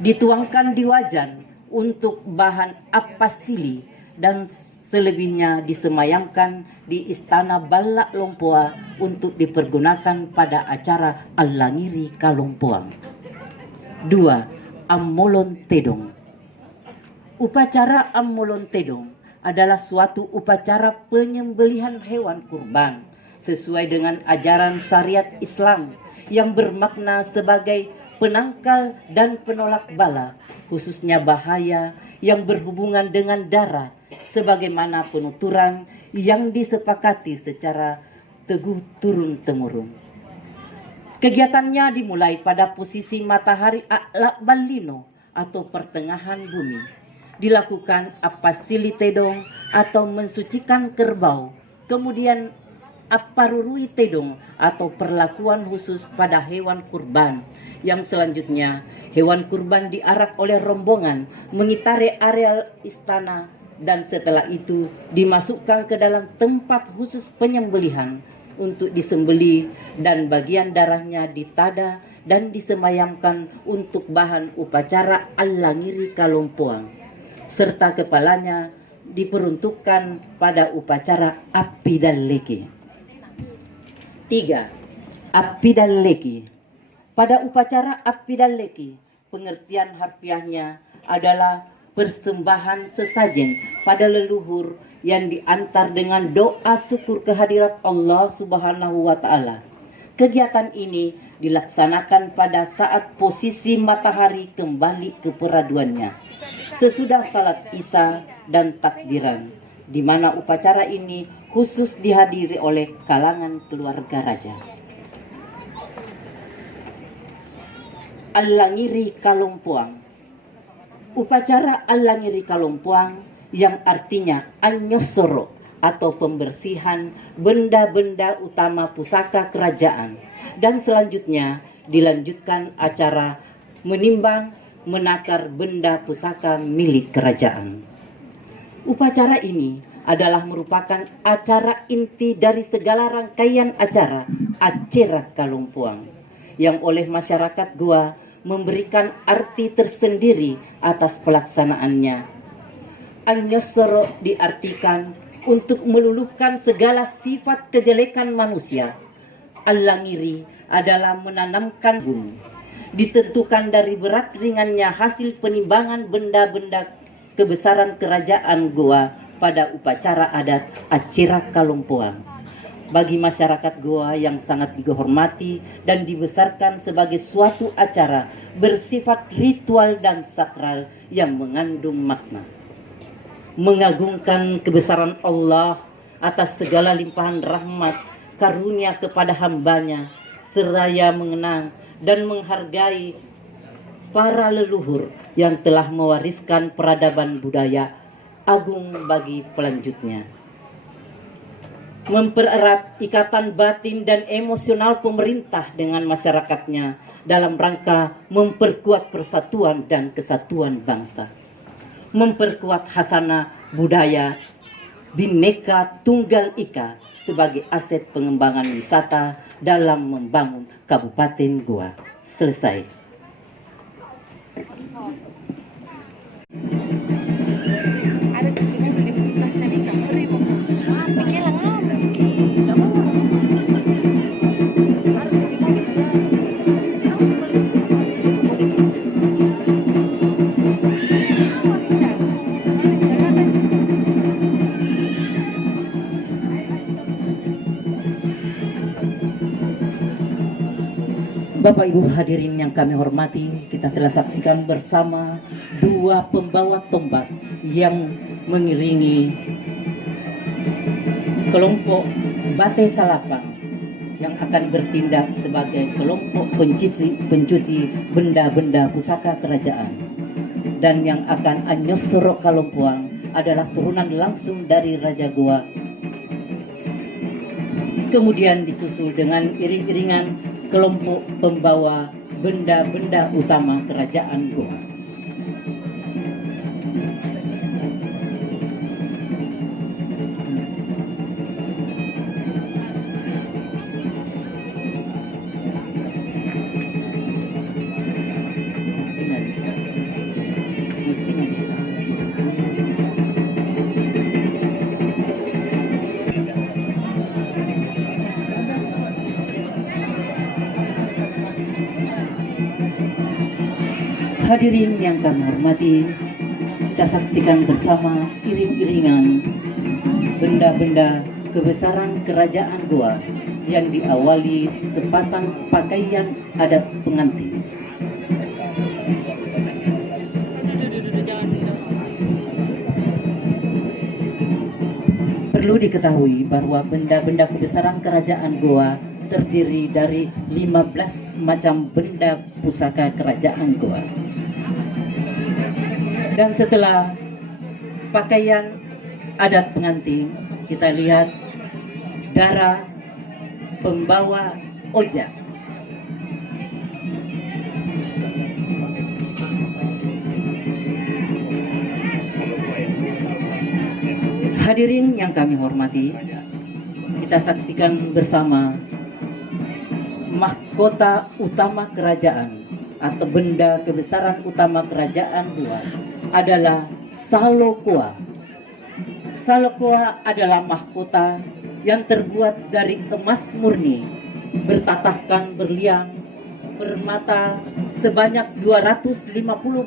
dituangkan di wajan untuk bahan apasili dan selebihnya disemayamkan di istana Balak Lompoa untuk dipergunakan pada acara Alangiri Kalompoang. 2. Ammolon Tedong. Upacara Ammolon Tedong adalah suatu upacara penyembelihan hewan kurban sesuai dengan ajaran syariat Islam yang bermakna sebagai penangkal dan penolak bala, khususnya bahaya yang berhubungan dengan darah, sebagaimana penuturan yang disepakati secara teguh turun-temurun. Kegiatannya dimulai pada posisi matahari a'la balino atau pertengahan bumi. Dilakukan apasili tedong atau mensucikan kerbau, kemudian aparurui tedong atau perlakuan khusus pada hewan kurban, yang selanjutnya hewan kurban diarak oleh rombongan mengitari area istana dan setelah itu dimasukkan ke dalam tempat khusus penyembelihan untuk disembelih dan bagian darahnya ditada dan disemayamkan untuk bahan upacara Alangiri Kalompoang, serta kepalanya diperuntukkan pada upacara Apidalleki. 3. Apidalleki. Pada upacara Apidalleki, pengertian harfiahnya adalah persembahan sesajen pada leluhur yang diantar dengan doa syukur kehadirat Allah Subhanahu wa Ta'ala. Kegiatan ini dilaksanakan pada saat posisi matahari kembali ke peraduannya, sesudah salat Isya dan takbiran, di mana upacara ini khusus dihadiri oleh kalangan keluarga raja. Alangiri Kalompoang. Upacara Alangiri Kalompoang yang artinya anyosoro atau pembersihan benda-benda utama pusaka kerajaan, dan selanjutnya dilanjutkan acara menimbang menakar benda pusaka milik kerajaan. Upacara ini adalah merupakan acara inti dari segala rangkaian acara Acerah Kalompoang yang oleh masyarakat Goa memberikan arti tersendiri atas pelaksanaannya. Anyosoro diartikan untuk meluluhkan segala sifat kejelekan manusia. Alangiri adalah menanamkan bumi. Ditentukan dari berat ringannya hasil penimbangan benda-benda kebesaran kerajaan Goa pada upacara adat Acerah Kalompoang. Bagi masyarakat Goa yang sangat dihormati dan dibesarkan sebagai suatu acara bersifat ritual dan sakral yang mengandung makna. Mengagungkan kebesaran Allah atas segala limpahan rahmat karunia kepada hambanya, seraya mengenang dan menghargai para leluhur yang telah mewariskan peradaban budaya agung bagi pelanjutnya. Mempererat ikatan batin dan emosional pemerintah dengan masyarakatnya dalam rangka memperkuat persatuan dan kesatuan bangsa. Memperkuat hasanah budaya Bhinneka Tunggal Ika sebagai aset pengembangan wisata dalam membangun Kabupaten Goa. Selesai. Ada cuci mobil di tas tadi kamar ibu. Pikir lah Bapak Ibu hadirin yang kami hormati, kita telah saksikan bersama dua pembawa tombak yang mengiringi kelompok Batai Salapang yang akan bertindak sebagai kelompok pencuci benda-benda pusaka kerajaan, dan yang akan anyosoro Kalompuang adalah turunan langsung dari Raja Goa. Kemudian disusul dengan iring-iringan kelompok pembawa benda-benda utama kerajaan Goa. Mestinya bisa. Hadirin yang kami hormati, kita saksikan bersama iring-iringan benda-benda kebesaran kerajaan Goa yang diawali sepasang pakaian adat pengantin. Perlu diketahui bahwa benda-benda kebesaran kerajaan Goa terdiri dari 15 macam benda pusaka kerajaan Goa. Dan setelah pakaian adat pengantin, kita lihat darah pembawa oja. Hadirin yang kami hormati, kita saksikan bersama mahkota utama kerajaan atau benda kebesaran utama kerajaan Goa adalah Salokoa. Salokoa adalah mahkota yang terbuat dari emas murni, bertatahkan berlian, permata sebanyak 250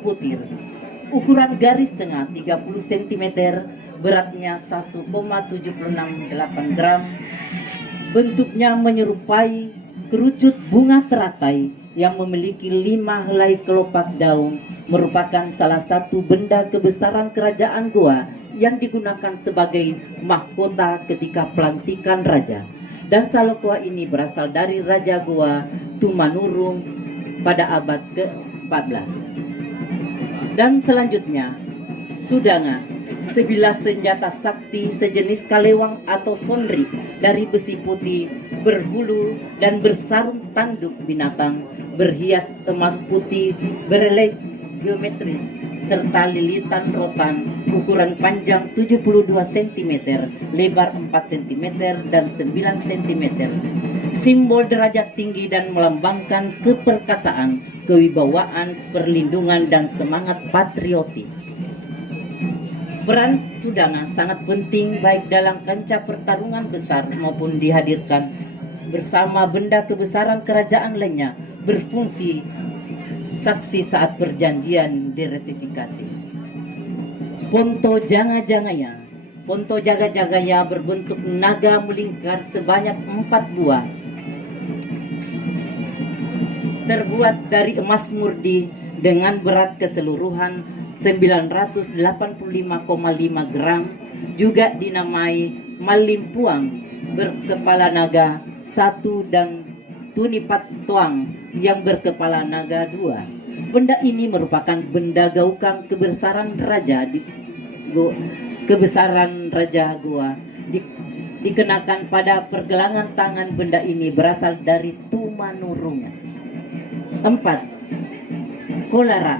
butir, ukuran garis tengah 30 cm, beratnya 1,768 gram, bentuknya menyerupai kerucut bunga teratai yang memiliki 5 helai kelopak daun, merupakan salah satu benda kebesaran kerajaan Goa yang digunakan sebagai mahkota ketika pelantikan raja. Dan Salokoa ini berasal dari Raja Goa Tumanurung pada abad ke-14. Dan selanjutnya Sudanga, sebilah senjata sakti sejenis kalewang atau sondri dari besi putih, berhulu dan bersarung tanduk binatang, berhias emas putih, berelek geometris, serta lilitan rotan, ukuran panjang 72 cm, lebar 4 cm dan 9 cm. Simbol derajat tinggi dan melambangkan keperkasaan, kewibawaan, perlindungan dan semangat patriotik. Peran Sudanga sangat penting baik dalam kancah pertarungan besar maupun dihadirkan bersama benda kebesaran kerajaan lainnya, berfungsi saksi saat perjanjian diratifikasi. Ponto Jaga-Jagaya. Ponto Jaga-Jagaya berbentuk naga melingkar sebanyak 4 buah, terbuat dari emas murni dengan berat keseluruhan 985,5 gram, juga dinamai Malimpuang, berkepala naga 1 dan Tunipat Tuang yang berkepala naga 2. Benda ini merupakan benda gaukang kebesaran Raja Goa dikenakan pada pergelangan tangan. Benda ini berasal dari Tumanurungan. 4. Kolara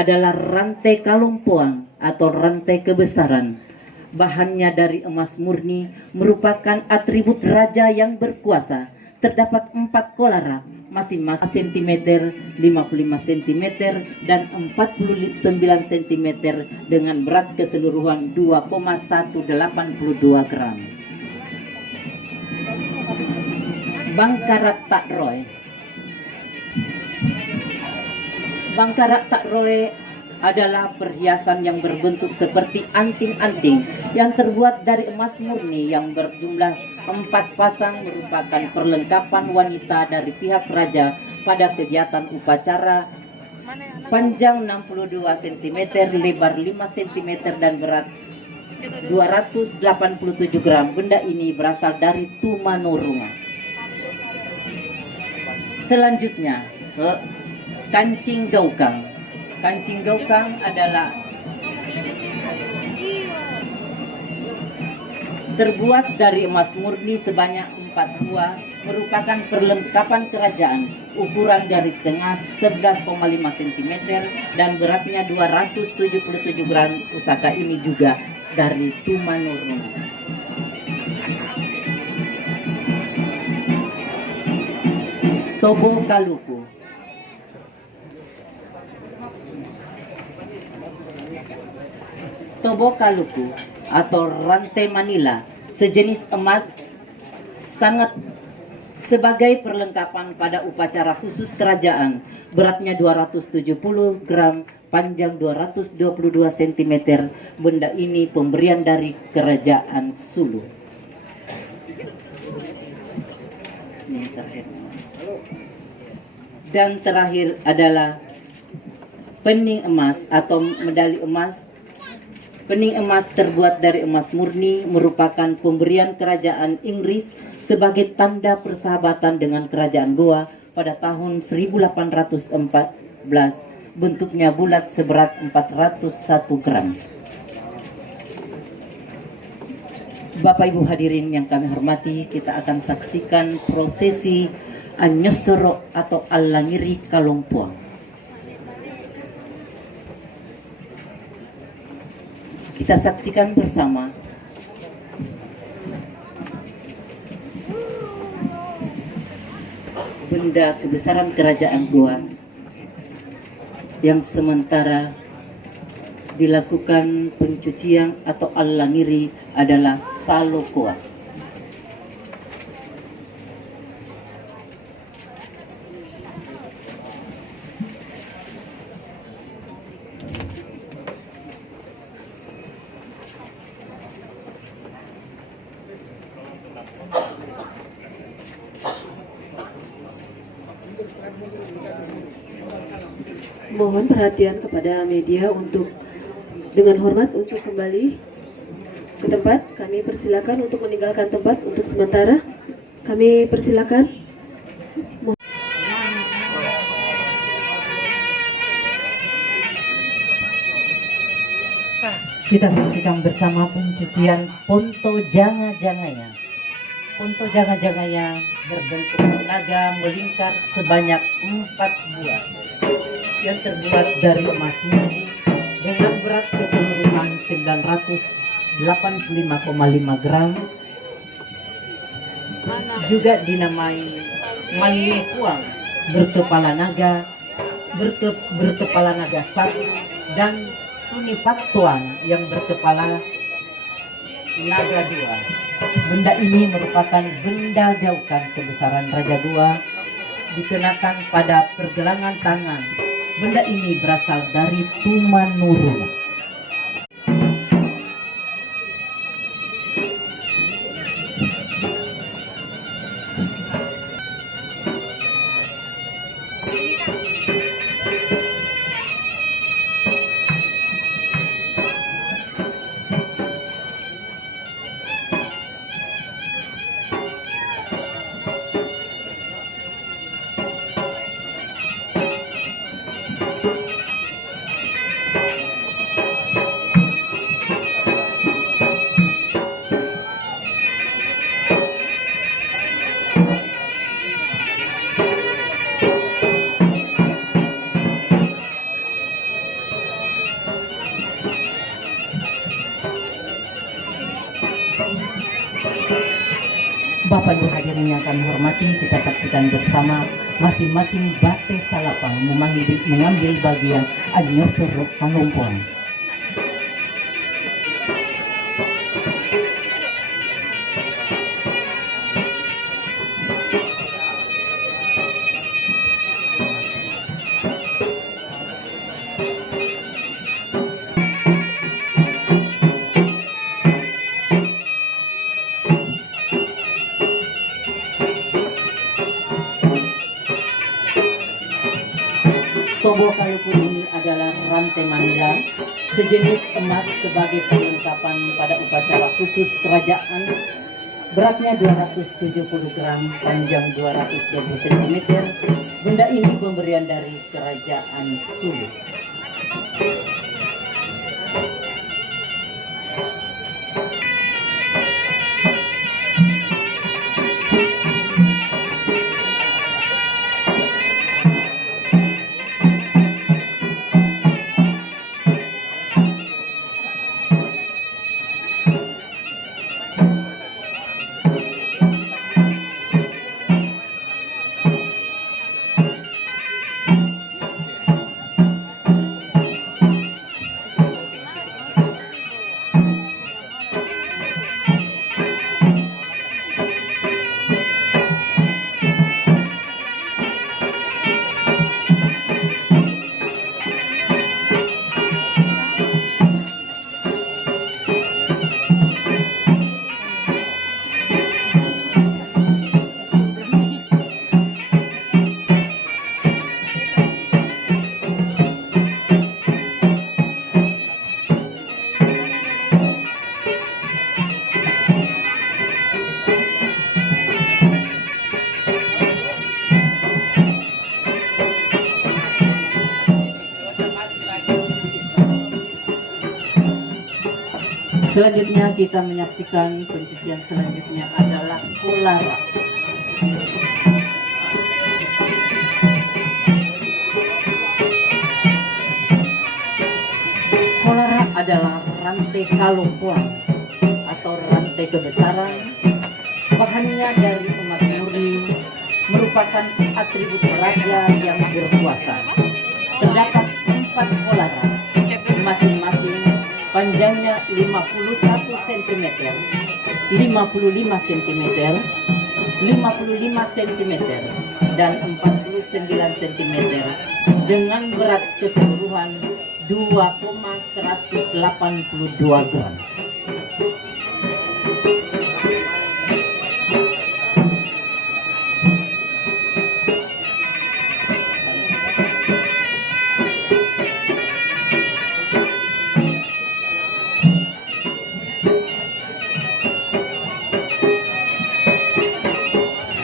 adalah rantai kalompoang atau rantai kebesaran. Bahannya dari emas murni, merupakan atribut raja yang berkuasa. Terdapat 4 kolara, masing-masing cm, 55 cm, dan 49 cm dengan berat keseluruhan 2,182 gram. Bangkarat Takroe. Bangkarat Takroe adalah perhiasan yang berbentuk seperti anting-anting yang terbuat dari emas murni yang berjumlah 4 pasang, merupakan perlengkapan wanita dari pihak raja pada kegiatan upacara. Panjang 62 cm, lebar 5 cm, dan berat 287 gram. Benda ini berasal dari Tumanurungan. Selanjutnya, kancing gaukang. Kancing gaukang adalah terbuat dari emas murni sebanyak 4 buah, merupakan perlengkapan kerajaan. Ukuran garis tengah 11,5 cm dan beratnya 277 gram. Pusaka ini juga dari Tumanurungan. Tobo Kaluku. Tobo Kaluku atau rantai Manila, sejenis emas sangat sebagai perlengkapan pada upacara khusus kerajaan. Beratnya 270 gram, panjang 222 cm. Benda ini pemberian dari kerajaan Sulu. Ini terakhir. Dan terakhir adalah pening emas atau medali emas. Pening emas terbuat dari emas murni, merupakan pemberian kerajaan Inggris sebagai tanda persahabatan dengan kerajaan Goa pada tahun 1814. Bentuknya bulat seberat 401 gram. Bapak Ibu hadirin yang kami hormati, kita akan saksikan prosesi Anyosoro atau Alangiri Kalompoang. Kita saksikan bersama. Benda kebesaran kerajaan Goa yang sementara dilakukan pencucian atau alangiri adalah Salokoa. Mohon perhatian kepada media untuk dengan hormat untuk kembali ke tempat. Kami persilakan untuk meninggalkan tempat untuk sementara. Kami persilakan. Kita saksikan bersama pencucian Ponto Janga-Jangaya. Ponto Janga-Jangaya berbentuk naga melingkar sebanyak 4 buah yang terbuat dari emas murni dengan berat keseluruhan 985,5 gram. Juga dinamai Malipuang berkepala naga, berkepala naga 1, dan Tunipat Tuang yang berkepala naga 2. Benda ini merupakan benda gaukang kebesaran Raja Goa, dikenakan pada pergelangan tangan. Benda ini berasal dari Tumanurungan. Bapak Ibu hadirin yang kami hormati, kita saksikan bersama masing-masing Batai Salapang mengambil bagian anyosor kalompuan. Tobo kalukun ini adalah rantai Manila, sejenis emas sebagai perlengkapan pada upacara khusus kerajaan. Beratnya 270 gram, panjang 220 cm. Benda ini pemberian dari kerajaan Sulu. Selanjutnya kita menyaksikan pencucian selanjutnya adalah kolara. Kolara adalah rantai kalompuan atau rantai kebesaran. Bahannya dari emas murni, merupakan atribut raja yang berkuasa. Terdapat 4 kolara, masing-masing panjangnya 51 cm, 55 cm, 55 cm, dan 49 cm dengan berat keseluruhan 2,182 gram.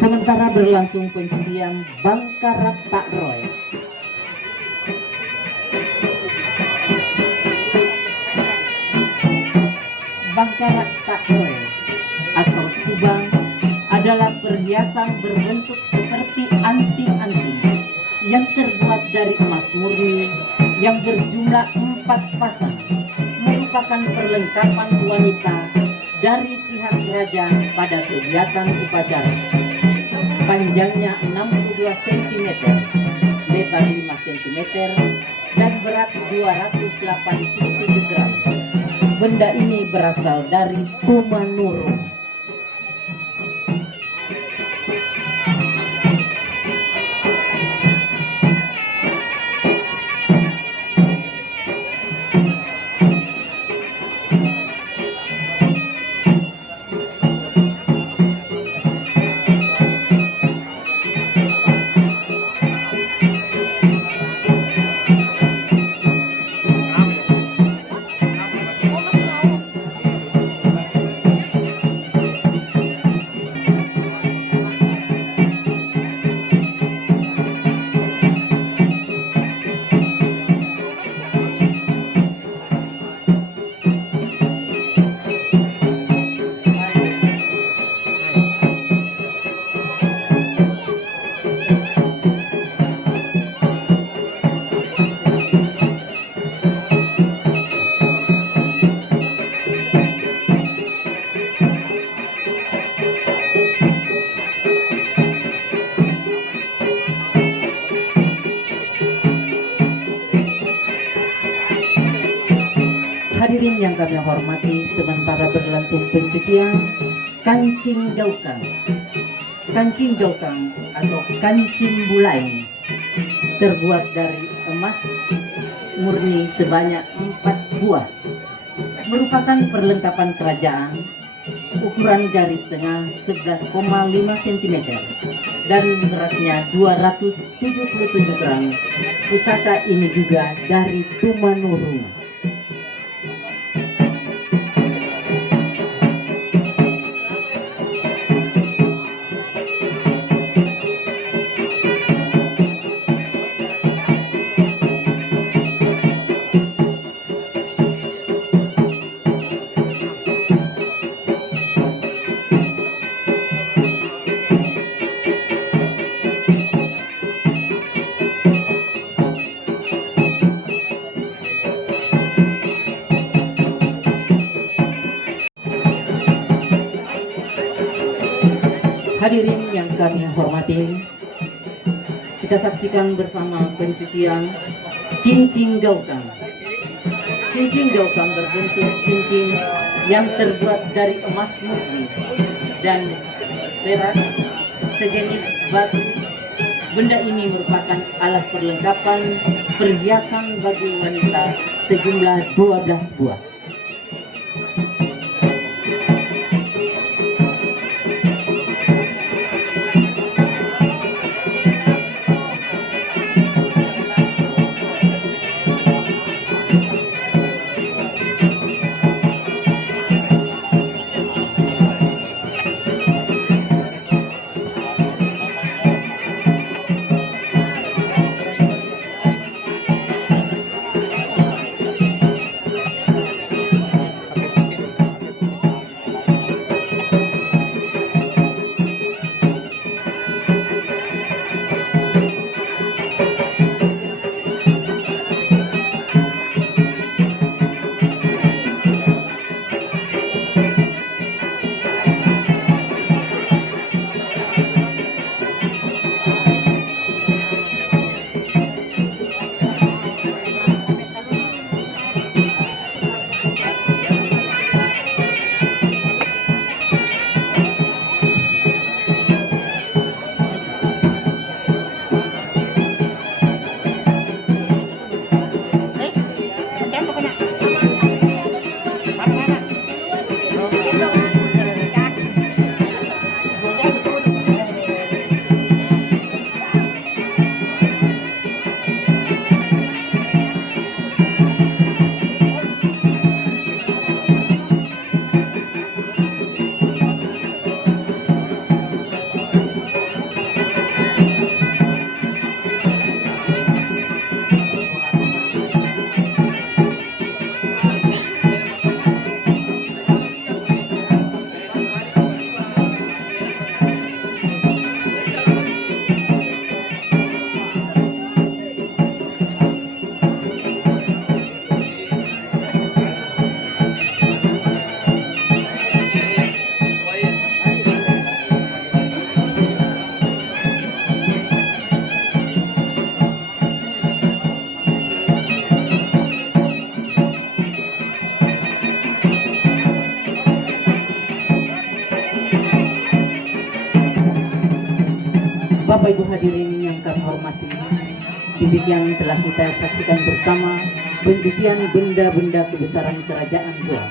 Sementara berlangsung pencucian Bangkarat Tak Roy. Bangkarat Tak Roy atau subang adalah perhiasan berbentuk seperti anting-anting yang terbuat dari emas murni yang berjumlah 4 pasang, merupakan perlengkapan wanita dari pihak kerajaan pada kegiatan upacara. Panjangnya 62 cm, lebar 5 cm, dan berat 287 gram. Benda ini berasal dari Tumanuro. yang kami hormati, sementara berlangsung pencucian kancing gaukang. Kancing gaukang atau kancing bulai terbuat dari emas murni sebanyak 4 buah. Merupakan perlengkapan kerajaan, ukuran garis tengah 11,5 cm dan beratnya 277 gram. Pusaka ini juga dari Tumanurung. Hadirin yang kami hormati, kita saksikan bersama pencucian cincin gaukang. Cincin gaukang berbentuk cincin yang terbuat dari emas murni dan perak sejenis batu. Benda ini merupakan alat perlengkapan perhiasan bagi wanita sejumlah 12 buah. Bapak Ibu hadirin yang kami hormati, demikian telah kita saksikan bersama pencucian benda-benda kebesaran kerajaan Goa.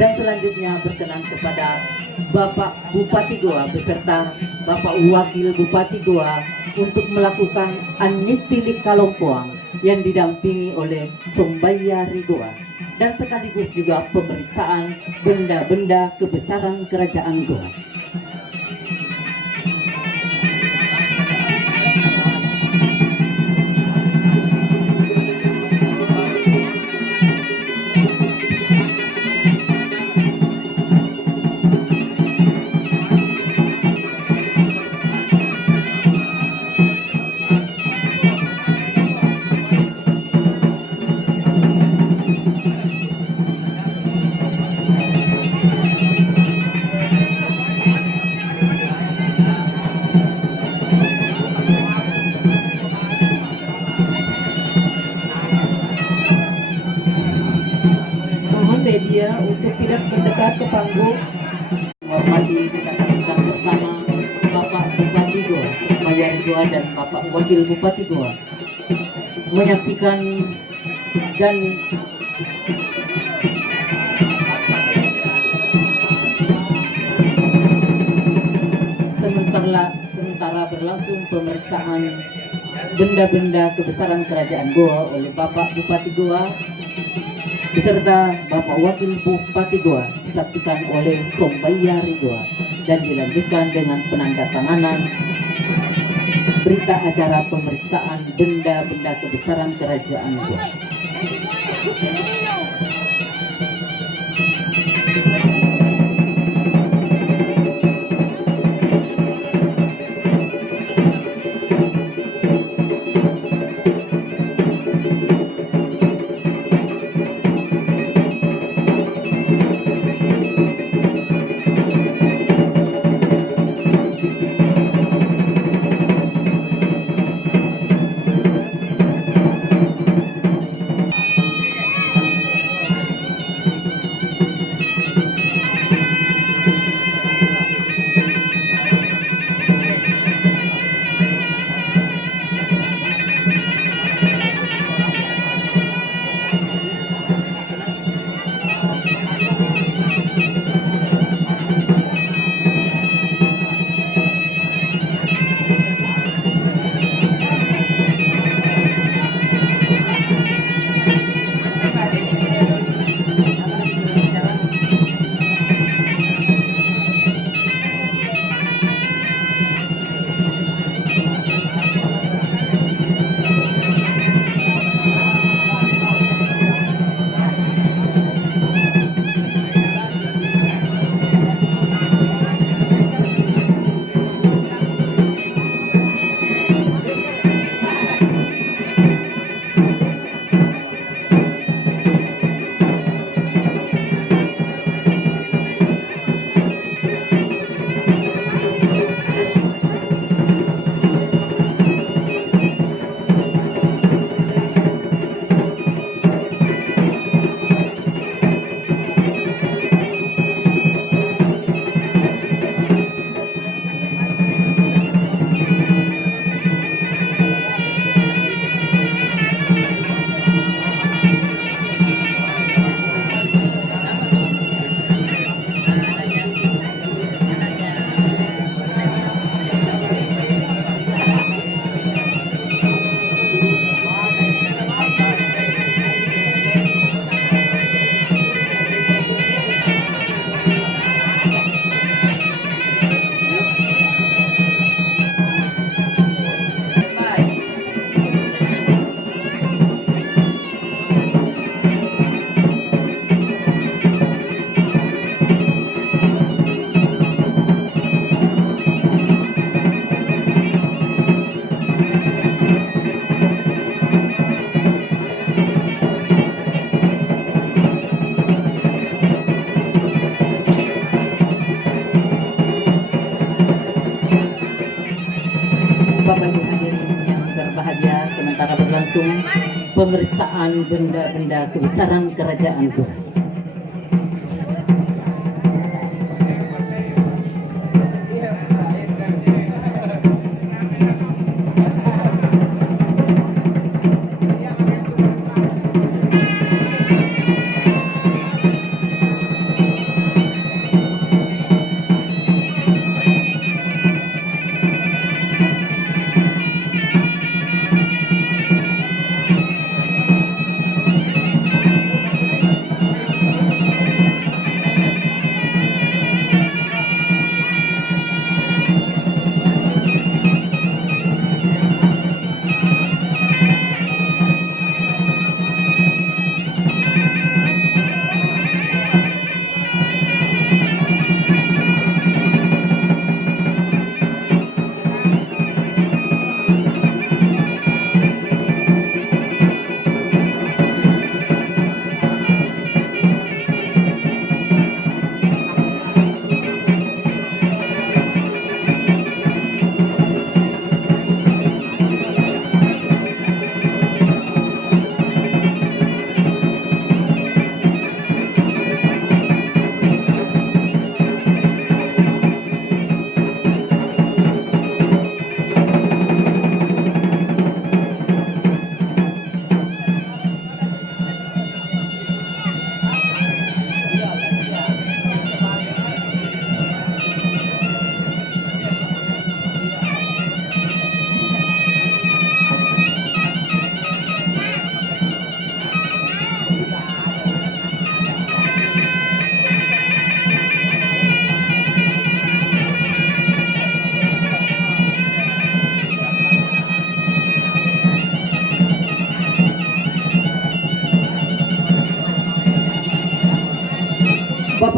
Dan selanjutnya berkenan kepada Bapak Bupati Goa beserta Bapak Wakil Bupati Goa untuk melakukan Anitilik Kalompoang yang didampingi oleh Sombayari Goa, dan sekaligus juga pemeriksaan benda-benda kebesaran kerajaan Goa. Sanggup menghormati kita saksikan bersama Bapak Bupati Goa, Mayor Goa dan Bapak Wakil Bupati Goa menyaksikan dan sementara berlangsung pemeriksaan benda-benda kebesaran kerajaan Goa oleh Bapak Bupati Goa beserta Bapak Wakil Bupati Goa disaksikan oleh Sombayari Goa dan dilanjutkan dengan penandatanganan berita acara pemeriksaan benda-benda kebesaran kerajaan Goa. Bapak Ibu hadirin yang berbahagia, sementara berlangsung pemeriksaan benda-benda kebesaran kerajaan Goa.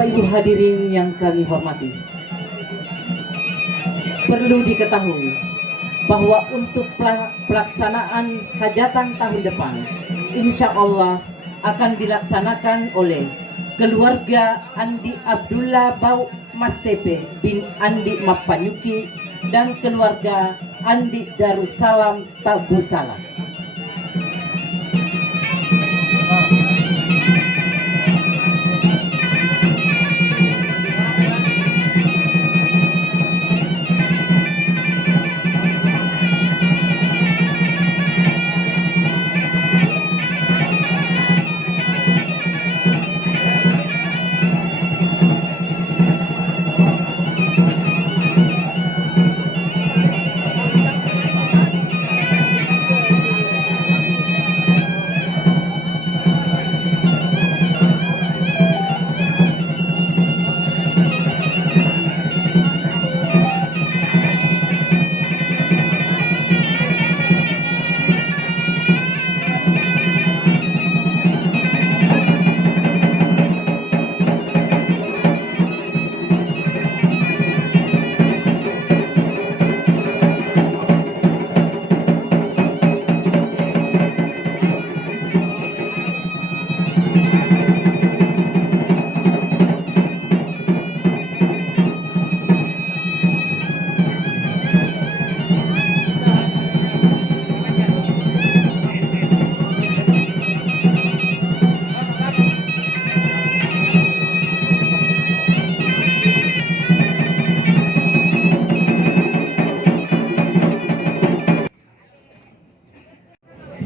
Bapak Ibu hadirin yang kami hormati, perlu diketahui bahwa untuk pelaksanaan hajatan tahun depan insya Allah akan dilaksanakan oleh keluarga Andi Abdullah Bau Masepe bin Andi Mapanyuki dan keluarga Andi Darussalam Tabusalam.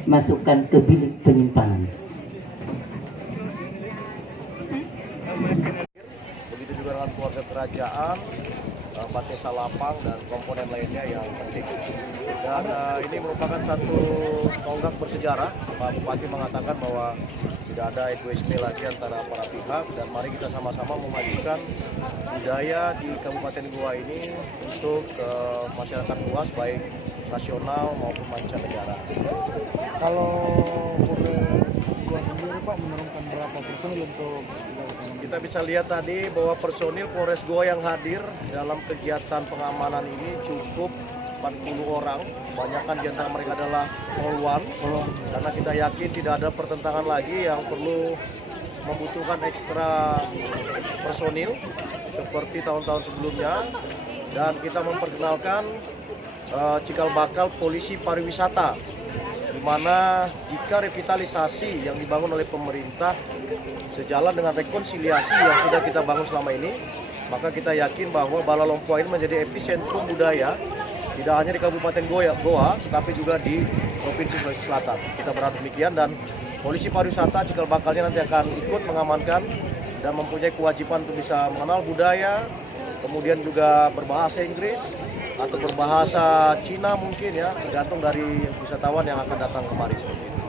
Masukkan ke bilik penyimpanan. Begitu juga dengan keluarga kerajaan, Batik Salapang dan komponen lainnya yang penting. Dan ini merupakan satu tonggak bersejarah. Pak Bupati mengatakan bahwa tidak ada egoisme lagi antara para pihak, dan mari kita sama-sama memajukan budaya di Kabupaten Goa ini untuk masyarakat luas, baik nasional maupun mancanegara. Kalau Polres Goa sendiri Pak menurunkan berapa personil untuk kita bisa lihat tadi bahwa personil Polres Goa yang hadir dalam kegiatan pengamanan ini cukup 40 orang. Kebanyakan di antara mereka adalah polwan, karena kita yakin tidak ada pertentangan lagi yang perlu membutuhkan ekstra personil seperti tahun-tahun sebelumnya. Dan kita memperkenalkan cikal bakal polisi pariwisata, di mana jika revitalisasi yang dibangun oleh pemerintah sejalan dengan rekonsiliasi yang sudah kita bangun selama ini, maka kita yakin bahwa Bala Lompoa ini menjadi epicentrum budaya tidak hanya di Kabupaten Goa, tetapi juga di Provinsi Sulawesi Selatan. Kita berharap demikian, dan polisi pariwisata cikal bakalnya nanti akan ikut mengamankan dan mempunyai kewajiban untuk bisa mengenal budaya, kemudian juga berbahasa Inggris atau berbahasa Cina mungkin ya, tergantung dari wisatawan yang akan datang kemari seperti itu.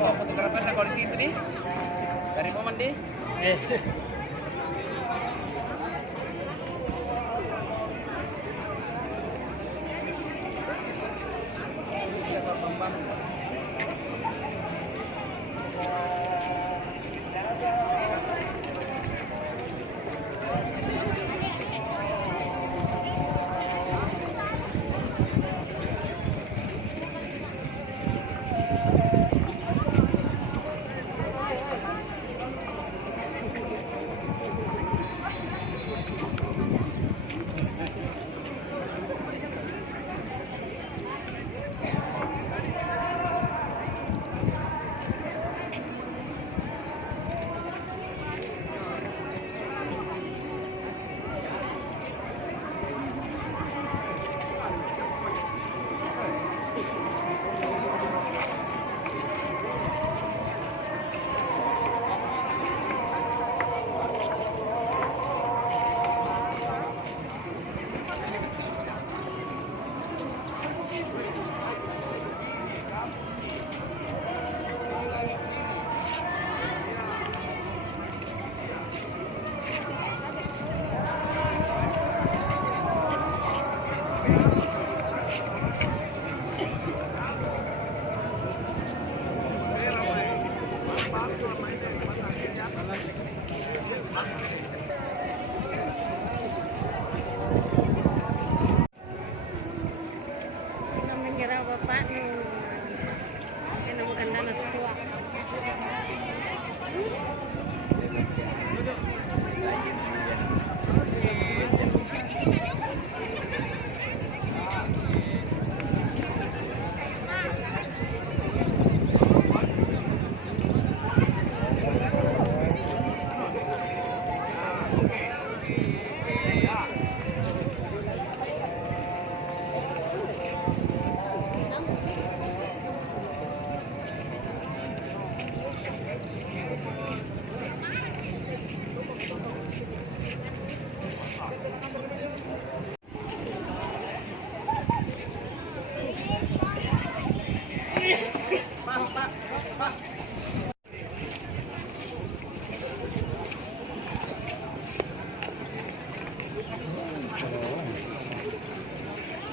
Fotografer saya kondisi itu nih dari momen deh.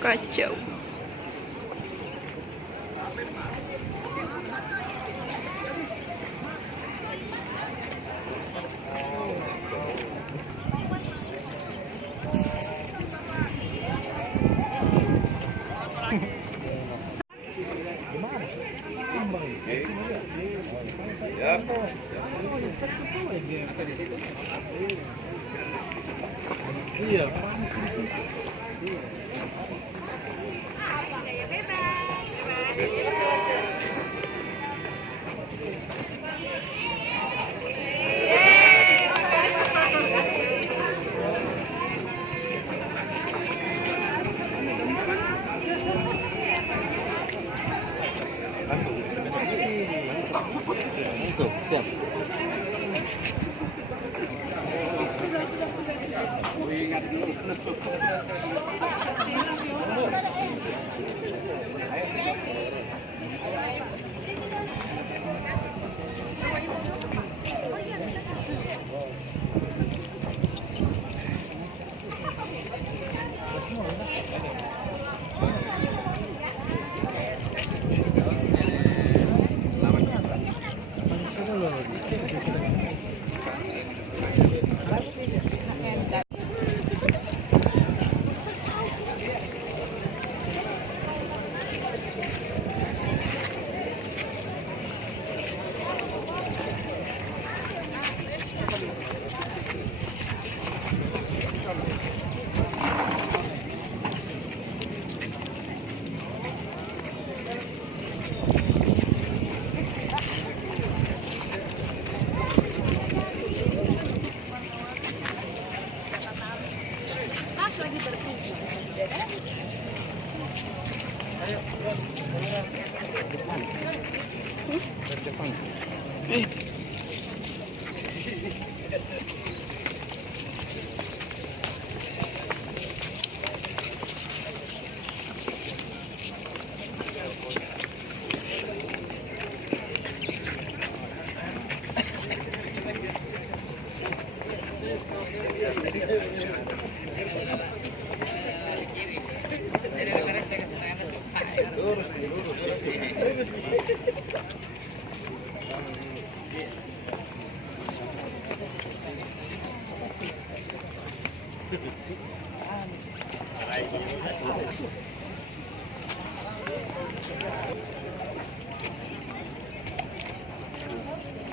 Kacau. Iya, panas di sini. Langsung, siap.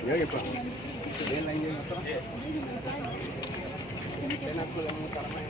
Ya, ya, Pak. Dia lainnya motor. Dan aku yang motor main.